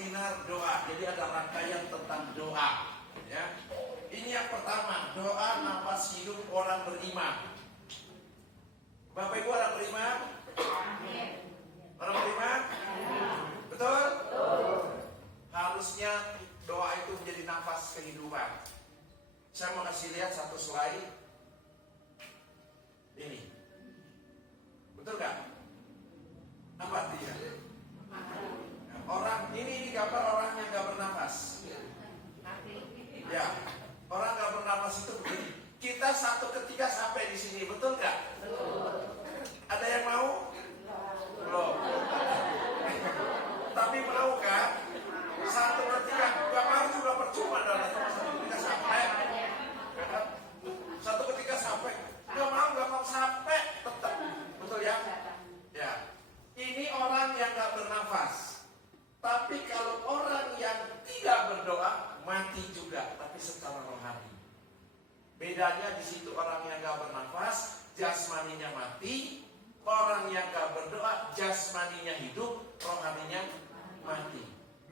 seminar doa. Jadi ada rangkaian tentang doa. Ya, ini yang pertama, doa nafas hidup orang beriman. Bapak Ibu orang beriman? Orang beriman? Betul? Harusnya doa itu menjadi nafas kehidupan. Saya mau kasih lihat satu slide. Ini. Betul gak? Apa artinya? Orang ini gambar orang yang gak bernafas. Ya, orang gak bernafas itu begini. Kita satu ketika sampai di sini, betul gak? Ada yang mau? Belum. Tapi mau kan? Satu ketika, gak mau juga percuma dalam satu ketika sampai. Satu ketika sampai, gak mau sampai tetap, betul ya? Ya, ini orang yang gak bernafas. Tapi kalau orang yang tidak berdoa mati juga, tapi secara rohani. Bedanya di situ orang yang gak bernafas, jasmaninya mati. Orang yang gak berdoa, jasmaninya hidup, rohaninya mati.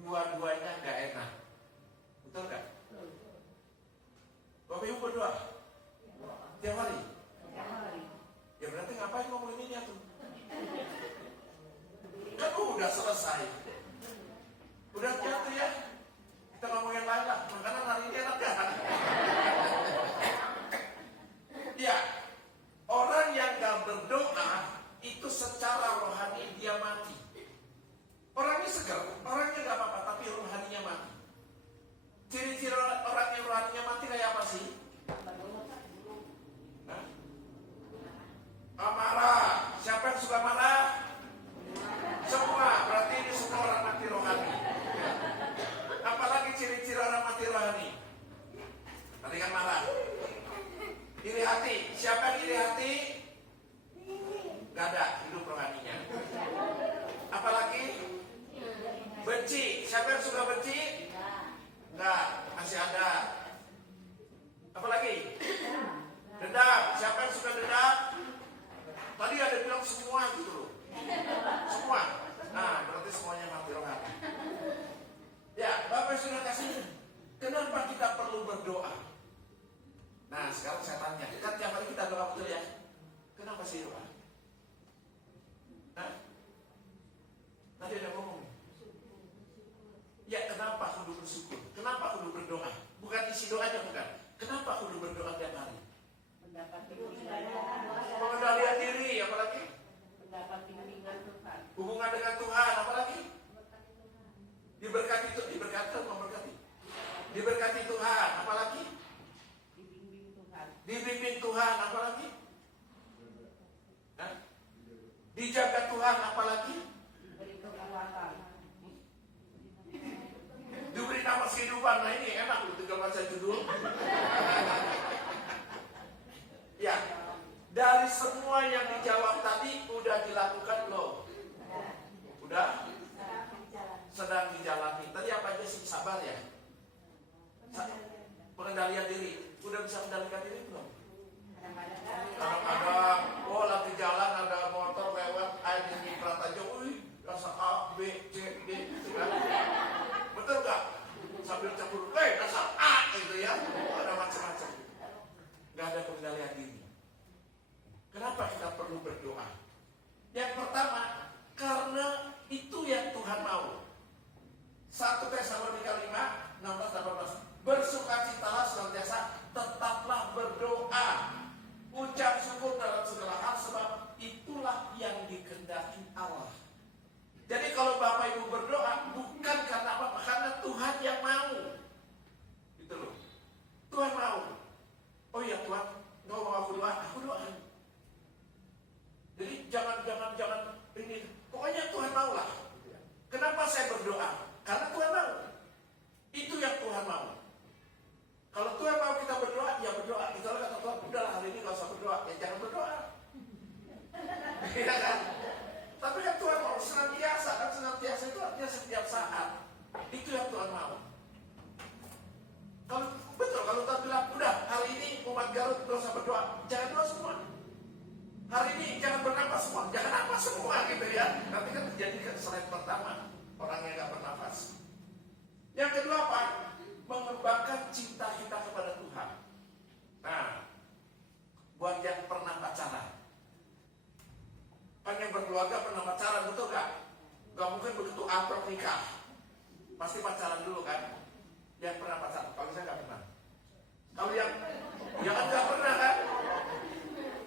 Dua-duanya gak enak. Betul gak? Bapak Ibu berdoa? Tiap hari? Ya berarti ngapain ngomongin ini tuh? Kan udah selesai. Udah jatuh ya? Kita ngomongin lain lah. Makanan hari ini enak ya? Ya, orang yang gak berdoa itu secara rohani dia mati. Orangnya segar, orangnya gak apa-apa, tapi rohaninya mati. Ciri-ciri orang yang rohaninya mati kayak apa sih? Marah. Siapa yang suka marah? Semua. Berarti ini semua orang mati rohani. Apalagi ciri-ciri orang mati rohani? Tadi kan marah. Iri hati. Siapa yang iri hati? Gak ada hidup rohaninya. Apalagi? Benci. Siapa yang suka benci? Enggak, masih ada. Apalagi? Dendam. Siapa yang suka dendam? Tadi ada bilang semua gitu loh. Semua. Nah, berarti semuanya mati rohani. Ya, Bapak sudah kasih. Kenapa kita perlu berdoa? Nah, sekarang saya tanya. Kan tiap hari kita doa, betul ya? Kenapa sih doa? Nah, tadi ada ngomong. Ya, kenapa kudu bersyukur? Kenapa kudu berdoa? Bukan isi doanya, bukan. Kenapa kudu berdoa tiap hari? Pengendalian diri, apalagi? Hubungan dengan Tuhan, apalagi? Diberkati atau memberkati? Diberkati Tuhan, apalagi? Dibimbing Tuhan, apalagi? Hah? Dijaga Tuhan, apalagi? Diberi nama kehidupan. Nah ini enak loh, tinggal baca judul. Ya, dari semua yang dijawab tadi udah dilakukan loh. Udah? Sedang dijalani. Tadi apa aja sih? Sabar ya? Pengendalian diri. Udah bisa mengendalikan diri belum? Kadang-kadang, oh lagi jalan ada motor lewat, air di perat aja, rasa A, B, C, D, gitu kan? Betul gak? Sambil campur, rasa A gitu ya. Ada macam-macam. Gak ada pengendalian diri. Kenapa kita perlu berdoa? Yang pertama, karena itu yang Tuhan mau. 1 Tesalonika 5, 16-18. Bersukacitalah senantiasa, tetaplah berdoa. Ucap syukur dalam segala hal, sebab itulah yang dikehendaki Allah. Jadi kalau Bapak Ibu berdoa, bukan karena apa-apa, karena Tuhan yang mau. Gitu loh. Tuhan mau. Oh iya Tuhan, nggak mau aku doa, aku doain. Jadi jangan ini. Pokoknya Tuhan mau lah. Kenapa saya berdoa? Karena Tuhan mau. Itu yang Tuhan mau. Kalau Tuhan mau kita berdoa, ya berdoa. Kita kata Tuhan, udahlah hari ini gak usah berdoa. Ya jangan berdoa. Iya kan? Tapi kan Tuhan mau senantiasa. Kan senantiasa itu artinya setiap saat. Itu yang Tuhan mau. Kalau betul, kalau Tuhan bilang, udah hari ini umat Garut gak usah berdoa. Jangan doa semua. Hari ini jangan bernafas semua. Jangan nafas semua gitu ya. Nanti kan terjadi slide pertama. Orang yang gak bernafas. mengembangkan cinta kita kepada Tuhan. Nah, buat yang pernah pacaran, kan yang berkeluarga pernah pacaran, betul gak? Gak mungkin begitu akrab nikah, pasti pacaran dulu kan? Yang pernah pacaran, kalau saya gak pernah. Kalau yang kan gak pernah kan?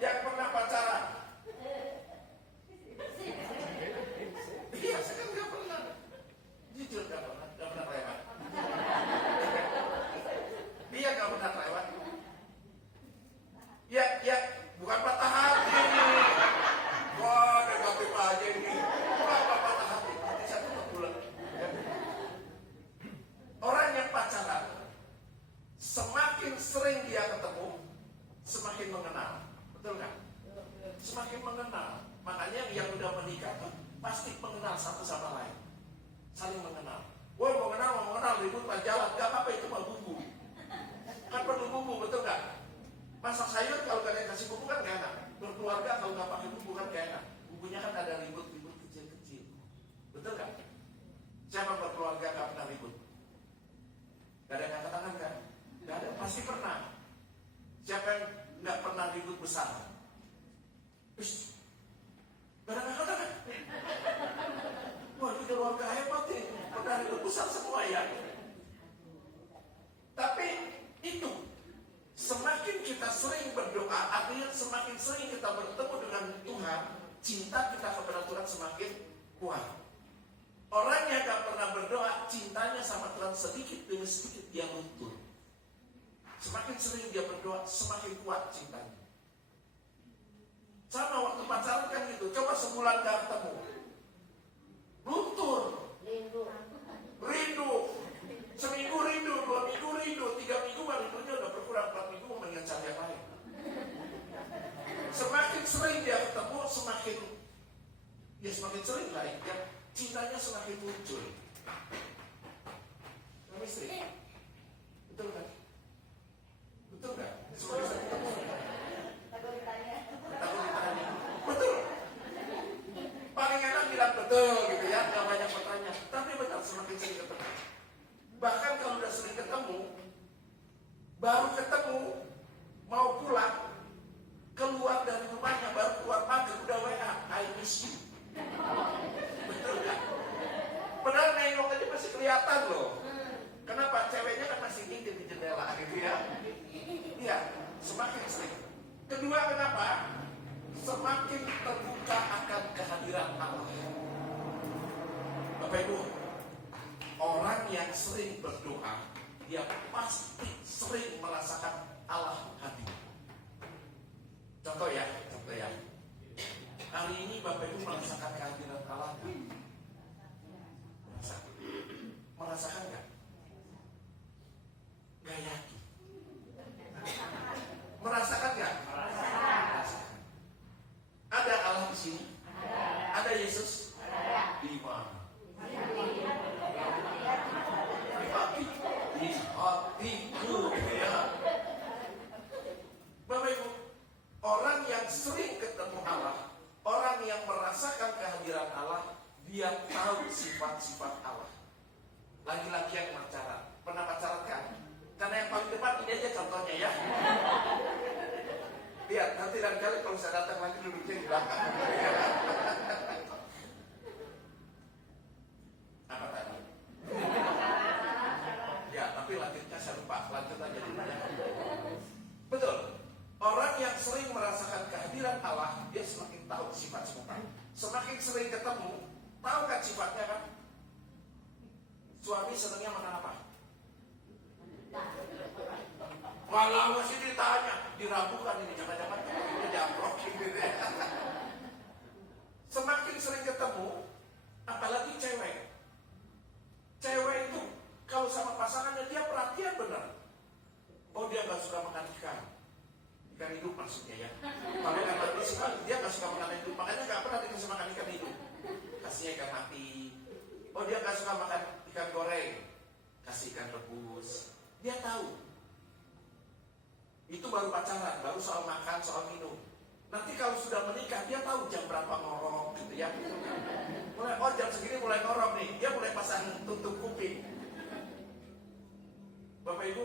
Yang pernah pacaran, iya saya kan gak pernah. Jujur gak pernah lewat. Dia gak pernah lewat. Ya, bukan patah hati. Wah, negatif aja ini. Apa patah hati? Hati satu bulan. Orang yang pacaran, semakin sering dia ketemu, semakin mengenal. Betul kan? Semakin mengenal. Makanya yang udah menikah tuh pasti mengenal satu sama lain. Saling mengenal. Wah, mau mengenal, ribut jalan. Gak apa-apa, itu mah bumbu. Kan perlu bumbu, betul gak? Masak sayur kalau gak ada yang kasih bumbu kan gak enak. Berkeluarga kalau gak pakai bumbu kan gak enak. Bumbunya kan ada ribut-ribut kecil-kecil. Betul gak? Siapa berkeluarga gak pernah ribut? Gak ada yang angkat tangan kan? Gak ada, pasti pernah. Siapa yang gak pernah ribut besar? Gak ada yang angkat tangan. Wah, ini keluarga hebat nih. Pernah ribut besar semua ya. Tapi itu, semakin kita sering berdoa, artinya semakin sering kita bertemu dengan Tuhan, cinta kita kepada Tuhan semakin kuat. Orang yang gak pernah berdoa, cintanya sama Tuhan sedikit demi sedikit dia luntur. Semakin sering dia berdoa, semakin kuat cintanya. Sama waktu pacaran kan gitu, coba sebulan gak ketemu, luntur, rindu. Seminggu rindu, 2 minggu rindu, 3 minggu rindunya udah berkurang, 4 minggu mendingan cari yang lain. Semakin sering dia ketemu, semakin sering lah ya, cintanya semakin muncul. Kamu istri, betul kan? Betul kan? Semakin sering ketemu. Takut ditanya. Betul. Paling enak bilang betul gitu ya, gak banyak bertanya. Tapi betul, semakin sering ketemu. Bahkan kalau udah sering ketemu, baru ketemu, mau pulang, keluar dari rumahnya, baru keluar maghrib, udah WA, I miss you. Betul kan? Padahal nengok aja masih kelihatan loh. Kenapa? Ceweknya kan masih ngintip di jendela gitu ya. Iya, semakin sering. Kedua, kenapa? Semakin terbuka akan kehadiran Allah. Bapak Ibu, orang yang sering berdoa, dia pasti sering merasakan Allah hadir. Contoh ya. Hari ini Bapak Ibu merasakan kehadiran Allah kan? Merasakan nggak? Gak yakin. Merasakan nggak? Merasakan. Ada Allah di sini? Ada Yesus? Di mana? Di hatiku ya. Bapak Ibu, orang yang sering ketemu Allah, orang yang merasakan kehadiran Allah, dia tahu sifat-sifat Allah. Laki-laki yang pacaran, pernah pacaran kan? Karena yang paling depan ini aja contohnya ya. Lihat, nanti lain kali kalau saya datang lagi duduknya di belakang. Apa tadi? Ya, tapi lanjutnya saya lupa. Lanjut aja dulu ya. Betul. Orang yang sering merasakan kehadiran Allah, dia semakin tahu sifat-sifat. Semakin sering ketemu, tahu kan sifatnya kan? Suami senangnya makan apa? Walau masih ditanya, diragukan ini jangan-jangan ini jamrok gitu ya. Semakin sering ketemu, apalagi cewek. Cewek itu kalau sama pasangannya dia perhatian benar. Oh, dia nggak suka makan ikan hidup maksudnya ya. Kalau kata dia suka, dia nggak suka makan hidup, makanya nggak pernah dikasih makan ikan hidup. Kasihnya ikan mati. Oh, dia nggak suka makan ikan goreng, kasih ikan rebus. Dia tahu. Itu baru pacaran, baru soal makan, soal minum. Nanti kalau sudah menikah, dia tahu jam berapa ngorok gitu ya. Mulai, oh jam segini mulai ngorok nih, dia mulai pasang tutup kuping. Bapak Ibu,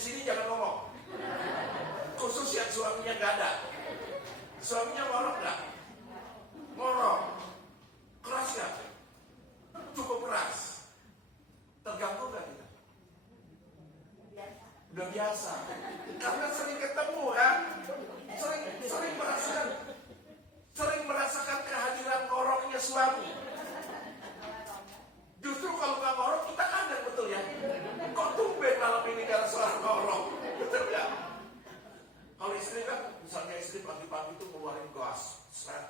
di sini jangan ngomong. Khusus yang suaminya nggak ada. Suaminya ngorok nggak? Ngorok. Keras nggak? Cukup keras. Terganggu nggak kita? Udah biasa. Karena sering ketemu kan? Sering merasakan kehadiran ngoroknya suami. Justru kalau nggak ngorok kita kaget, betul ya? Kok tumben malam ini karena suara ngorok? Betul ya? Kalau istri kan, misalnya istri pagi-pagi itu ngeluarin gas, seret,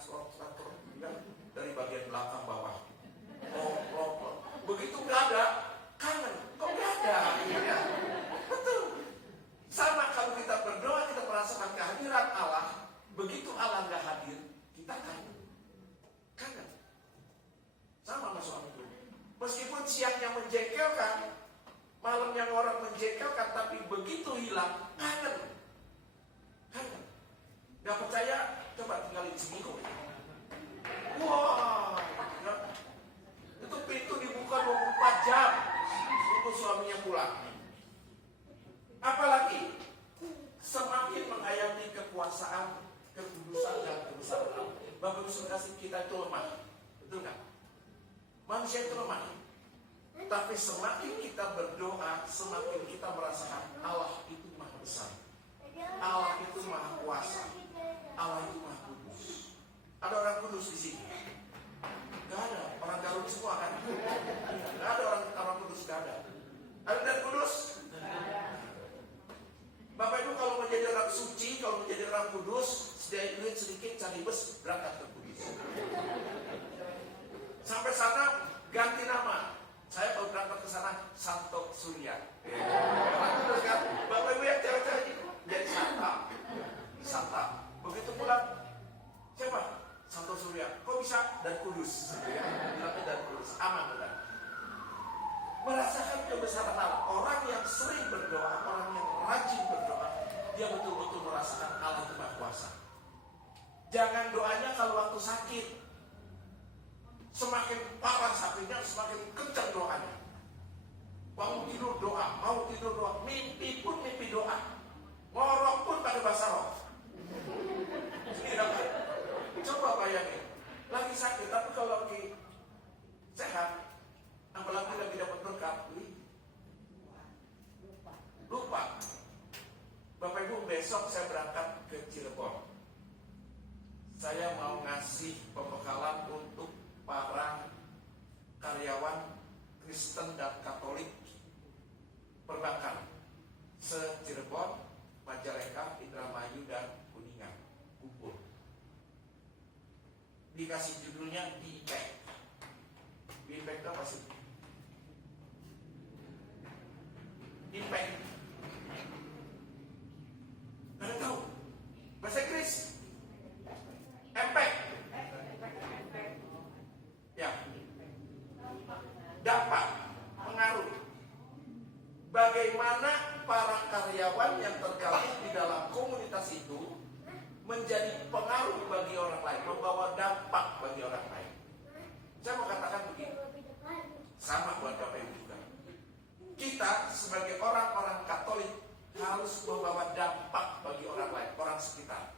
dari bagian belakang bawah. Oh. Begitu nggak ada, kangen. Kok nggak ada? Ya? Betul. Sama kalau kita berdoa, kita merasakan kehadiran Allah. Begitu Allah nggak hadir, kita kangen. Kangen. Sama sama suami itu. Meskipun siangnya menjengkelkan, malamnya orang menjengkelkan, tapi begitu hilang, kangen. Kangen. Gak percaya? Coba tinggalin seminggu. Wah, itu pintu dibuka 24 jam untuk suaminya pulang. Apalagi semakin menghayati kekuasaan, kekudusan dan kebesaran Allah. Bapak Ibu kasih kita itu lemah, betul nggak? Manusia itu lemah. Tapi semakin kita berdoa, semakin kita merasakan Allah itu maha besar, Allah itu maha kuasa, Allah itu maha kudus. Ada orang kudus di sini? Gak ada. Orang Garut semua kan? Gak ada orang kudus, gak ada. Ada dari kudus? Bapak Ibu kalau menjadi orang suci, kalau menjadi orang kudus, sediain duit sedikit, cari bus, berangkat ke kudus. Sampai sana ganti nama. Saya kalau berangkat ke sana Santo Surya. Orang kudus kan? Bapak Ibu yang cewek-cewek itu jadi Santa. Begitu pulang, siapa? Santo Surya. Kok bisa? Dan kudus. Tapi dan kudus. Aman bukan? Merasakan kebesaran Allah. Orang yang sering berdoa, orang yang rajin berdoa, dia betul-betul merasakan Allah itu maha kuasa. Jangan doanya kalau waktu sakit. Semakin parah sakitnya, semakin kencang doanya. Mau tidur doa, mimpi pun mimpi doa. Ngorok pun pada bahasa roh. Coba bayangin, lagi sakit, tapi kalau lagi sehat, apalagi lagi dapat berkat, lupa. Bapak Ibu, besok saya berangkat ke Cirebon. Saya mau ngasih pembekalan untuk para karyawan Kristen dan Katolik perbankan se-Cirebon, Majalengka, Indramayu, dan Kuningan. Kumpul. Dikasih judulnya Bipek. Bipek itu apa sih? Bipek. Nggak tahu. Bahasa Inggris. Impact. Ya. Dampak, pengaruh. Bagaimana para karyawan yang tergabung di dalam komunitas itu menjadi pengaruh bagi orang lain, membawa dampak bagi orang lain. Saya mau katakan begini, sama buat Bapak Ibu juga. Kita sebagai orang-orang Katolik harus membawa dampak bagi orang lain, orang sekitar.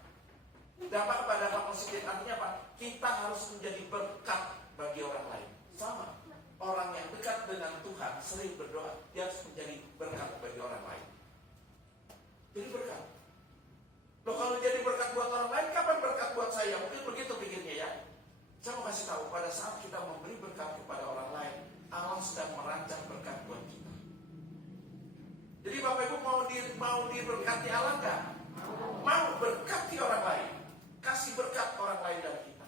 Dampak pada dampak positif artinya apa? Kita harus menjadi berkat bagi orang lain. Sama, orang yang dekat dengan Tuhan sering berdoa, dia harus menjadi berkat bagi orang lain. Jadi berkat. Loh, kalau jadi berkat buat orang lain, kapan berkat buat saya? Mungkin begitu pikirnya ya. Saya mau kasih tahu, pada saat kita memberi berkat kepada orang lain, Allah sedang merancang berkat buat kita. Jadi Bapak Ibu mau diberkati Allah nggak? Mau berkati orang lain, kasih berkat orang lain dari kita.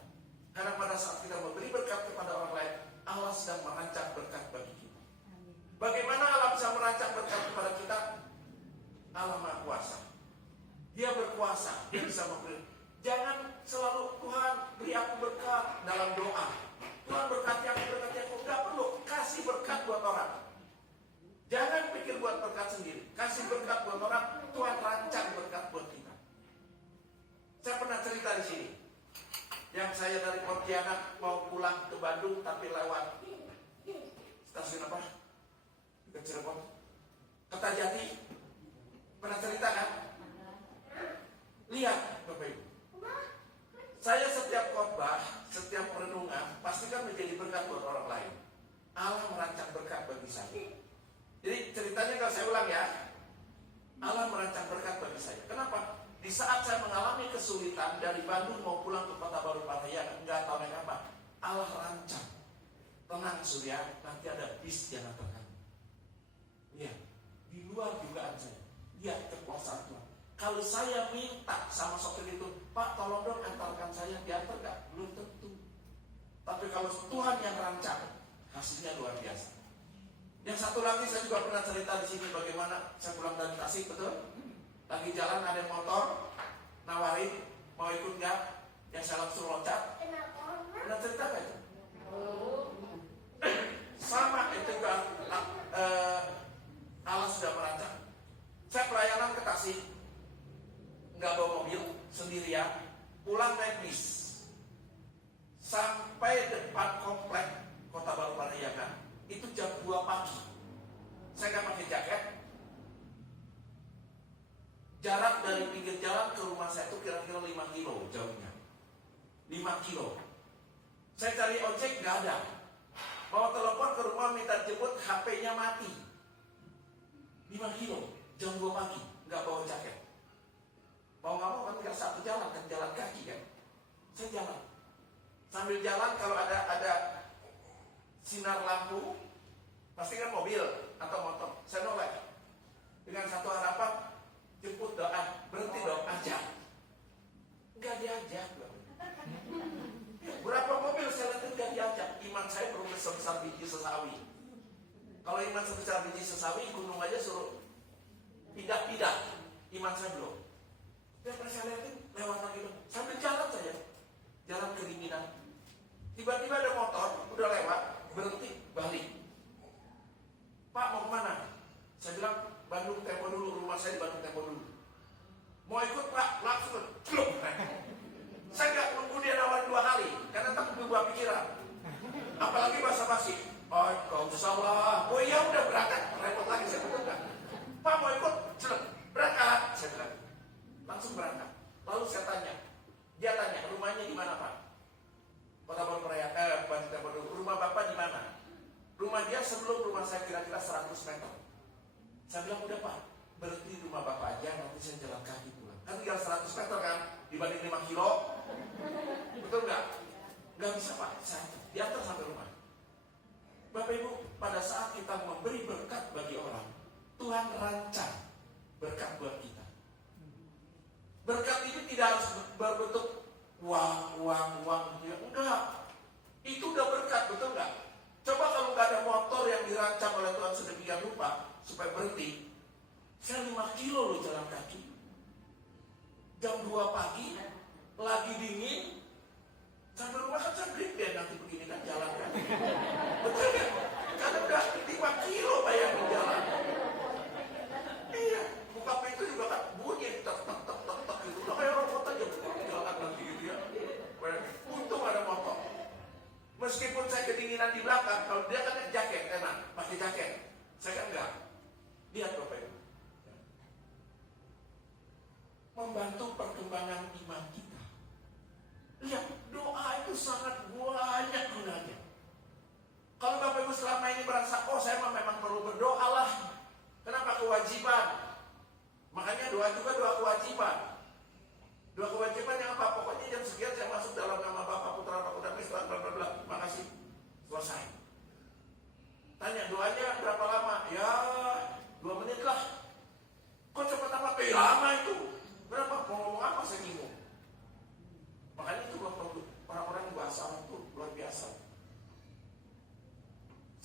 Karena pada saat kita memberi berkat kepada orang lain, Allah sedang merancang berkat bagi kita. Bagaimana Allah bisa merancang berkat kepada kita? Allah Maha Kuasa. Dia berkuasa, dia bisa memberi. Jangan selalu Tuhan beri aku berkat dalam doa. Tuhan berkati aku. Enggak perlu, kasih berkat buat orang. Jangan pikir buat berkat sendiri. Kasih berkat buat orang, Tuhan rancang berkat buat kita. Saya pernah cerita di sini. Yang saya dari Pontianak mau pulang ke Bandung tapi lewat stasiun apa? Ke Cirebon. Kertajati. Pernah cerita kan? Lihat Bapak Ibu, saya setiap khotbah, setiap renungan pasti kan menjadi berkat buat orang lain. Allah merancang berkat bagi saya. Jadi ceritanya kalau saya ulang ya, Allah merancang berkat bagi saya. Kenapa? Di saat saya mengalami kesulitan dari Bandung mau pulang ke Kota Baru Parahyangan, nggak tahu naik apa, Allah rancang. Tenang Surya, nanti ada bis yang antar kamu. Iya, di luar dugaan saya. Lihat kekuasaan Tuhan. Kalau saya minta sama sopir itu, Pak tolong dong antarkan saya, diantar nggak? Belum tentu. Tapi kalau Tuhan yang rancang, hasilnya luar biasa. Yang satu lagi saya juga pernah cerita di sini bagaimana saya pulang dari Tasik, betul? Lagi jalan ada motor nawarin mau ikut nggak? Yang saya langsung loncat. Pernah cerita nggak itu? Sama itu juga Allah sudah merancang. Saya pelayanan ke Tasik, nggak bawa mobil, sendirian, pulang naik bis sampai depan komplek Kota Baru Parahyangan itu jam 2 pagi. Saya nggak pakai jaket. Jarak dari pinggir jalan ke rumah saya itu kira-kira 5 kilo jauhnya. 5 kilo. Saya cari ojek nggak ada. Mau telepon ke rumah minta jemput, HP-nya mati. 5 kilo, jam 2 pagi, nggak bawa jaket. Mau nggak mau kan tinggal satu jalan, kan jalan kaki kan. Saya jalan. Sambil jalan kalau ada sinar lampu, pasti kan mobil atau motor. Saya noleh. Dengan satu harapan, jemput doa, berhenti dong, ajak. Nggak diajak. Berapa mobil saya lihat nggak diajak. Iman saya belum sebesar biji sesawi. Kalau iman sebesar biji sesawi, gunung aja suruh pindah-pindah. Iman saya belum. Dia pernah saya lihatin lewat lagi dong. Sambil jalan saja, jalan kedinginan. Tiba-tiba ada motor, udah lewat, berhenti, balik. Pak mau kemana? Saya bilang Bandung Tempo dulu, rumah saya di Bandung Tempo dulu. Mau ikut Pak? Langsung belum. Saya nggak nunggu dia nawarin 2 kali, karena takut berubah pikiran. Apalagi basa-basi. Oh, kau salah. Oh iya udah berangkat, repot lagi saya betul nggak? Pak mau ikut? Berangkat. Saya bilang langsung berangkat. Lalu saya tanya, dia tanya rumahnya di mana Pak? Kota Baru Parahyangan, Bandung Tempo dulu. Rumah Bapak di mana? Rumah dia sebelum rumah saya kira-kira 100 meter. Saya bilang udah Pak, berhenti di rumah Bapak aja, nanti saya jalan kaki pulang. Kan tinggal 100 meter kan, dibanding 5 kilo. Betul nggak? Nggak bisa Pak, saya diantar sampai rumah. Bapak Ibu, pada saat kita memberi berkat bagi orang, Tuhan rancang berkat buat kita. Berkat ini tidak harus berbentuk uang gitu ya. Enggak. Itu udah berkat, betul nggak? Coba kalau nggak ada motor yang dirancang oleh Tuhan sedemikian rupa supaya berhenti. Saya 5 kilo loh jalan kaki. Jam 2 pagi, lagi dingin. Sampai rumah kan saya beli nanti begini kan jalan kan. Betul kan? Karena udah 5 kilo bayangin jalan. Iya, buka pintu juga kan bunyi tek gitu. Udah kayak robot aja jalan nanti gitu ya. Untung ada motor. Meskipun saya kedinginan di belakang, kalau dia kan jaket enak, pakai jaket. Saya kan enggak. Lihat Bapak Ibu. Membantu perkembangan iman kita. Lihat, doa itu sangat banyak gunanya. Kalau Bapak Ibu selama ini merasa, oh saya memang perlu berdoa lah. Kenapa kewajiban? Makanya doa juga doa kewajiban. Doa kewajiban yang apa? Pokoknya jam sekian saya masuk dalam nama Bapa, Putra, Roh Kudus, bla bla bla. Makasih. Selesai. Tanya doanya berapa lama? Ya 2 menit lah. Kok cepat amat? Lama itu. Berapa? Mau ngomong apa saya bingung. Makanya itu orang-orang yang bahasa Arab itu luar biasa.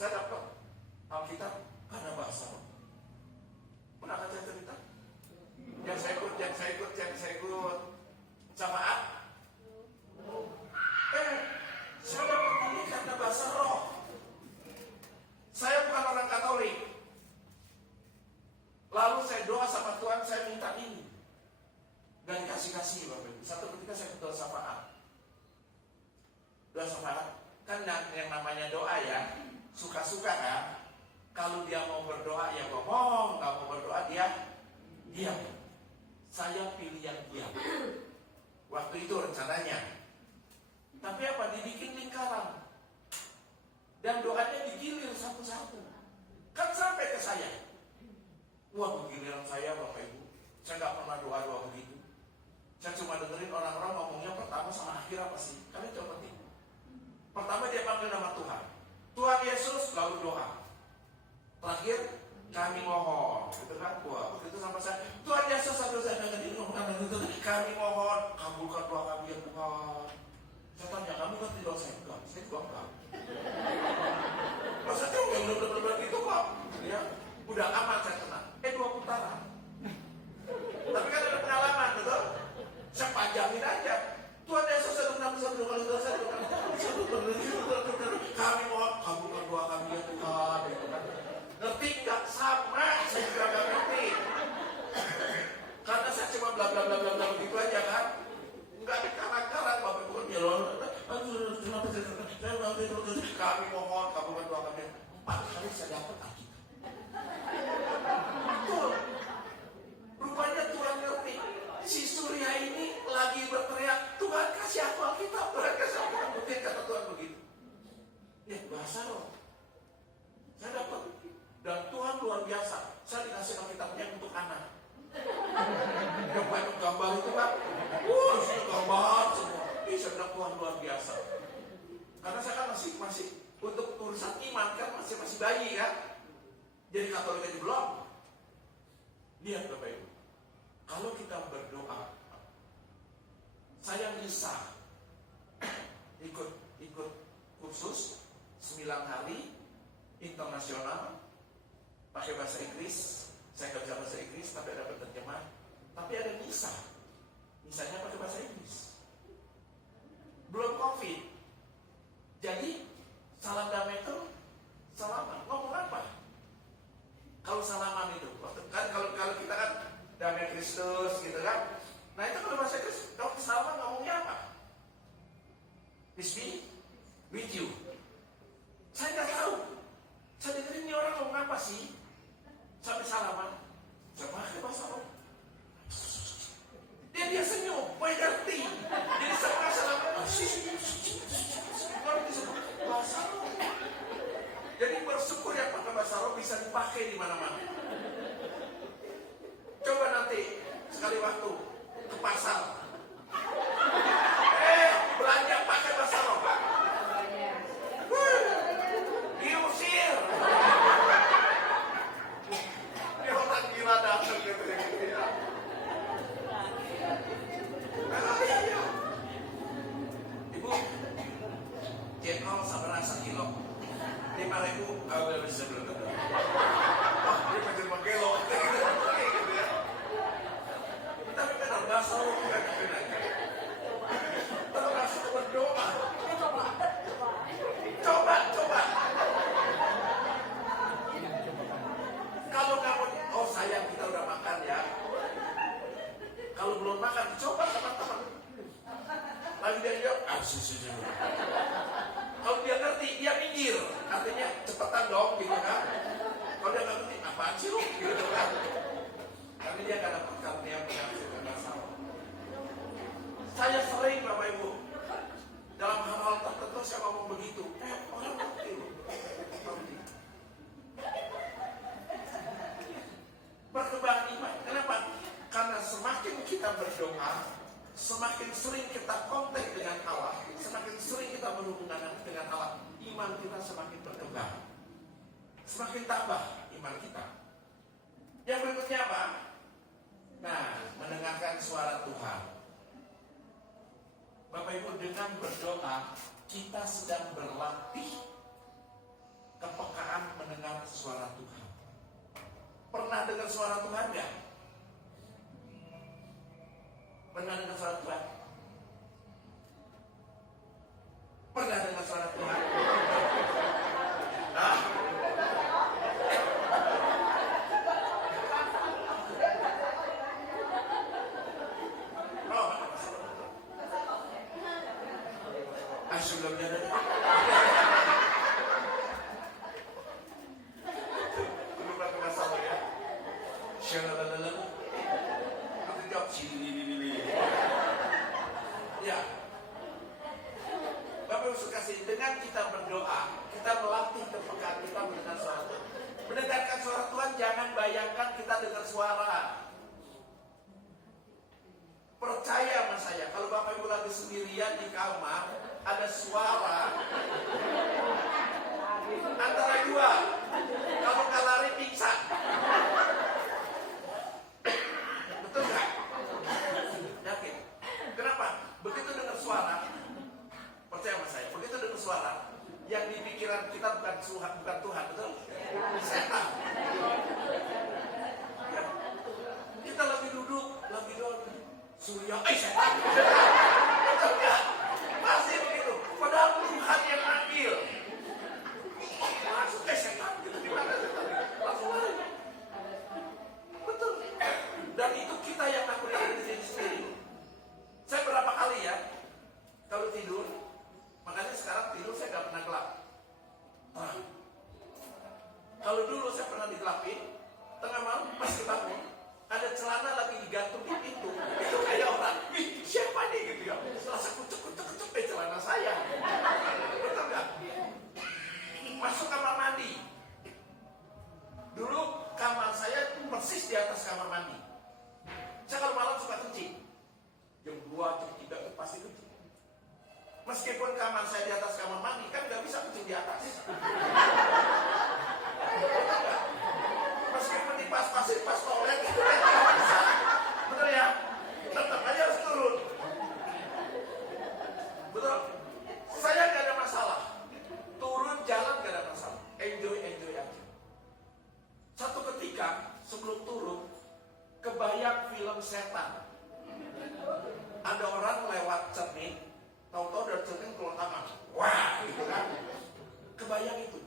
Saya dapat Alkitab karena bahasa Arab. Pernah baca cerita? Yang saya ikut Jamaat. Saya dapat ini karena bahasa roh. Saya bukan orang Katolik. Lalu saya doa sama Tuhan, saya minta ini. Dan dikasih Bapak Ibu. Satu ketika saya doa syafaat. Doa syafaat kan yang namanya doa ya, suka-suka kan. Kalau dia mau berdoa ya ngomong, nggak mau berdoa dia Diam. Saya pilih yang diam. Waktu itu rencananya. Tapi apa? Dibikin lingkaran. Dan doanya digilir satu-satu. Kan sampai ke saya. Wah, giliran saya Bapak Ibu. Saya nggak pernah doa-doa begitu. Saya cuma dengerin orang-orang ngomongnya pertama sama akhir apa sih? Kalian coba penting. Pertama dia panggil nama Tuhan. Tuhan Yesus, lalu doa. Terakhir, kami mohon. Gitu kan? Wah, itu sama saya. Tuhan Yesus, satu saya dengerin ngomong itu. Kami mohon, kabulkan doa kami ya Tuhan. Saya tanya, kamu kan tidak saya enggak? Saya juga enggak. Maksudnya yang benar-benar gitu kok. Ya, udah aman saya tenang. 2 putaran. Tapi kan ada pengalaman, betul? Saya panjangin aja. Tuhan Yesus satu kali dosa, kami mohon kabulkan doa kami ya Tuhan. Ngerti nggak? Sama, saya juga nggak ngerti. Karena saya cuma bla bla bla bla bla begitu aja kan. Nggak ada karan-karan Bapak Ibu ya loh. Kami mohon kabulkan doa kami. 4 kali saya dapat Alkitab. Betul. Rupanya Tuhan ngerti. Si Surya ini lagi berteriak, Tuhan kasih aku Alkitab, Tuhan kasih aku Alkitab. Mungkin kata Tuhan begitu. Ya bahasa loh. Saya dapat. Dan Tuhan luar biasa. Saya dikasih Alkitabnya untuk anak. Yang banyak gambar itu kan. Sudah gambar semua. Saya bilang Tuhan luar biasa. Karena saya kan masih untuk urusan iman kan masih bayi kan. Jadi Katolik aja belum. Lihat Bapak Ibu. Kalau kita berdoa, saya bisa ikut kursus 9 hari internasional pakai bahasa Inggris. Saya nggak bisa bahasa Inggris, tapi ada penerjemah. Tapi ada misanya pakai bahasa Inggris. Belum COVID. Jadi salam damai itu salaman. Ngomong apa? Kalau salaman itu, kan kalau kita kan damai Kristus gitu kan. Nah itu kalau bahasa Inggris, kalau salaman ngomongnya apa? Peace be with you. Saya nggak tahu. Saya dengerin ini orang ngomong apa sih? Sampai salaman. Saya pakai bahasa Arab. Dia senyum, mau ngerti. Jadi sama salaman. Bahasa Arab. Jadi bersyukur yang pakai bahasa Arab bisa dipakai di mana-mana. Coba nanti sekali waktu ke pasar. Belanja pakai bahasa Arab. Diusir. Dia orang gila datang gitu ya. Iya. Ibu, jengkol sabar sekilo. 5.000 awal bisa belum. Wah, dia pengen menggelok. Gitu ya. Tapi benar bahasa Arab bukan benar. Termasuk berdoa. Coba. Kalau kamu, sayang kita udah makan ya. Kalau belum makan, coba teman-teman. Lagi dia jawab, kalau dia ngerti, dia minggir. Artinya cepetan dong, gitu kan. Kalau dia nggak ngerti, apaan sih lu? Gitu kan. Tapi dia nggak dapat karunia mengajarkan masalah. Saya sering Bapak Ibu dalam hal-hal tertentu saya ngomong begitu. Orang ngerti loh. Perkembangan iman. Kenapa? Karena semakin kita berdoa, semakin sering kita kontak dengan Allah, semakin sering kita berhubungan dengan Allah, iman kita semakin berkembang, semakin tambah iman kita. Yang berikutnya apa? Nah, mendengarkan suara Tuhan. Bapak Ibu, dengan berdoa kita sedang berlatih kepekaan mendengar suara Tuhan. Pernah dengar suara Tuhan nggak? Pernah dengar suara Tuhan? Pernah dengar suara Tuhan? Nah, sebelumnya ada. Belum pernah masalah ya. Shalala. dengan kita berdoa, kita melatih kepekaan kita mendengar suara Tuhan. Mendengarkan suara Tuhan, jangan bayangkan kita dengar suara. Percaya sama saya, kalau Bapak Ibu lagi sendirian di kamar, ada suara antara dua. Kalau nggak lari pingsan. Betul nggak? Yakin? Kenapa? Begitu dengar suara, percaya sama saya, begitu dengar suara, yang di pikiran kita bukan Tuhan, betul? Setan. Ya. Kita lagi duduk, lagi doang. Surya, setan. Betul nggak? Pasti begitu. Padahal Tuhan yang manggil. Langsung setan gitu, gimana setan? Langsung lari. Betul. Dan itu kita yang lakukan di diri sendiri. Saya berapa kali ya, kalau tidur, makanya sekarang tidur saya nggak pernah gelap. Kalau dulu saya pernah digelapin, tengah malam pas bangun, ada celana lagi digantung di pintu. Itu kayak orang, siapa nih gitu ya? Selasa kucuk celana saya. Betul nggak? Masuk kamar mandi. Dulu kamar saya persis di atas kamar mandi. Saya kalau malam suka kencing. Jam 2, jam 3 itu pasti kencing. Meskipun kamar saya di atas kamar mandi, kan nggak bisa kencing di atas. Meskipun dipas-pasin pas toilet, itu kan nggak bisa. Betul ya? Tetap aja harus turun. Betul? Saya nggak ada masalah. Turun jalan nggak ada masalah. Enjoy aja. Satu ketika sebelum turun, kebayang film setan. Ada orang lewat cermin, tahu-tahu dari cermin keluar tangan. Wah, gitu kan? Kebayang itu.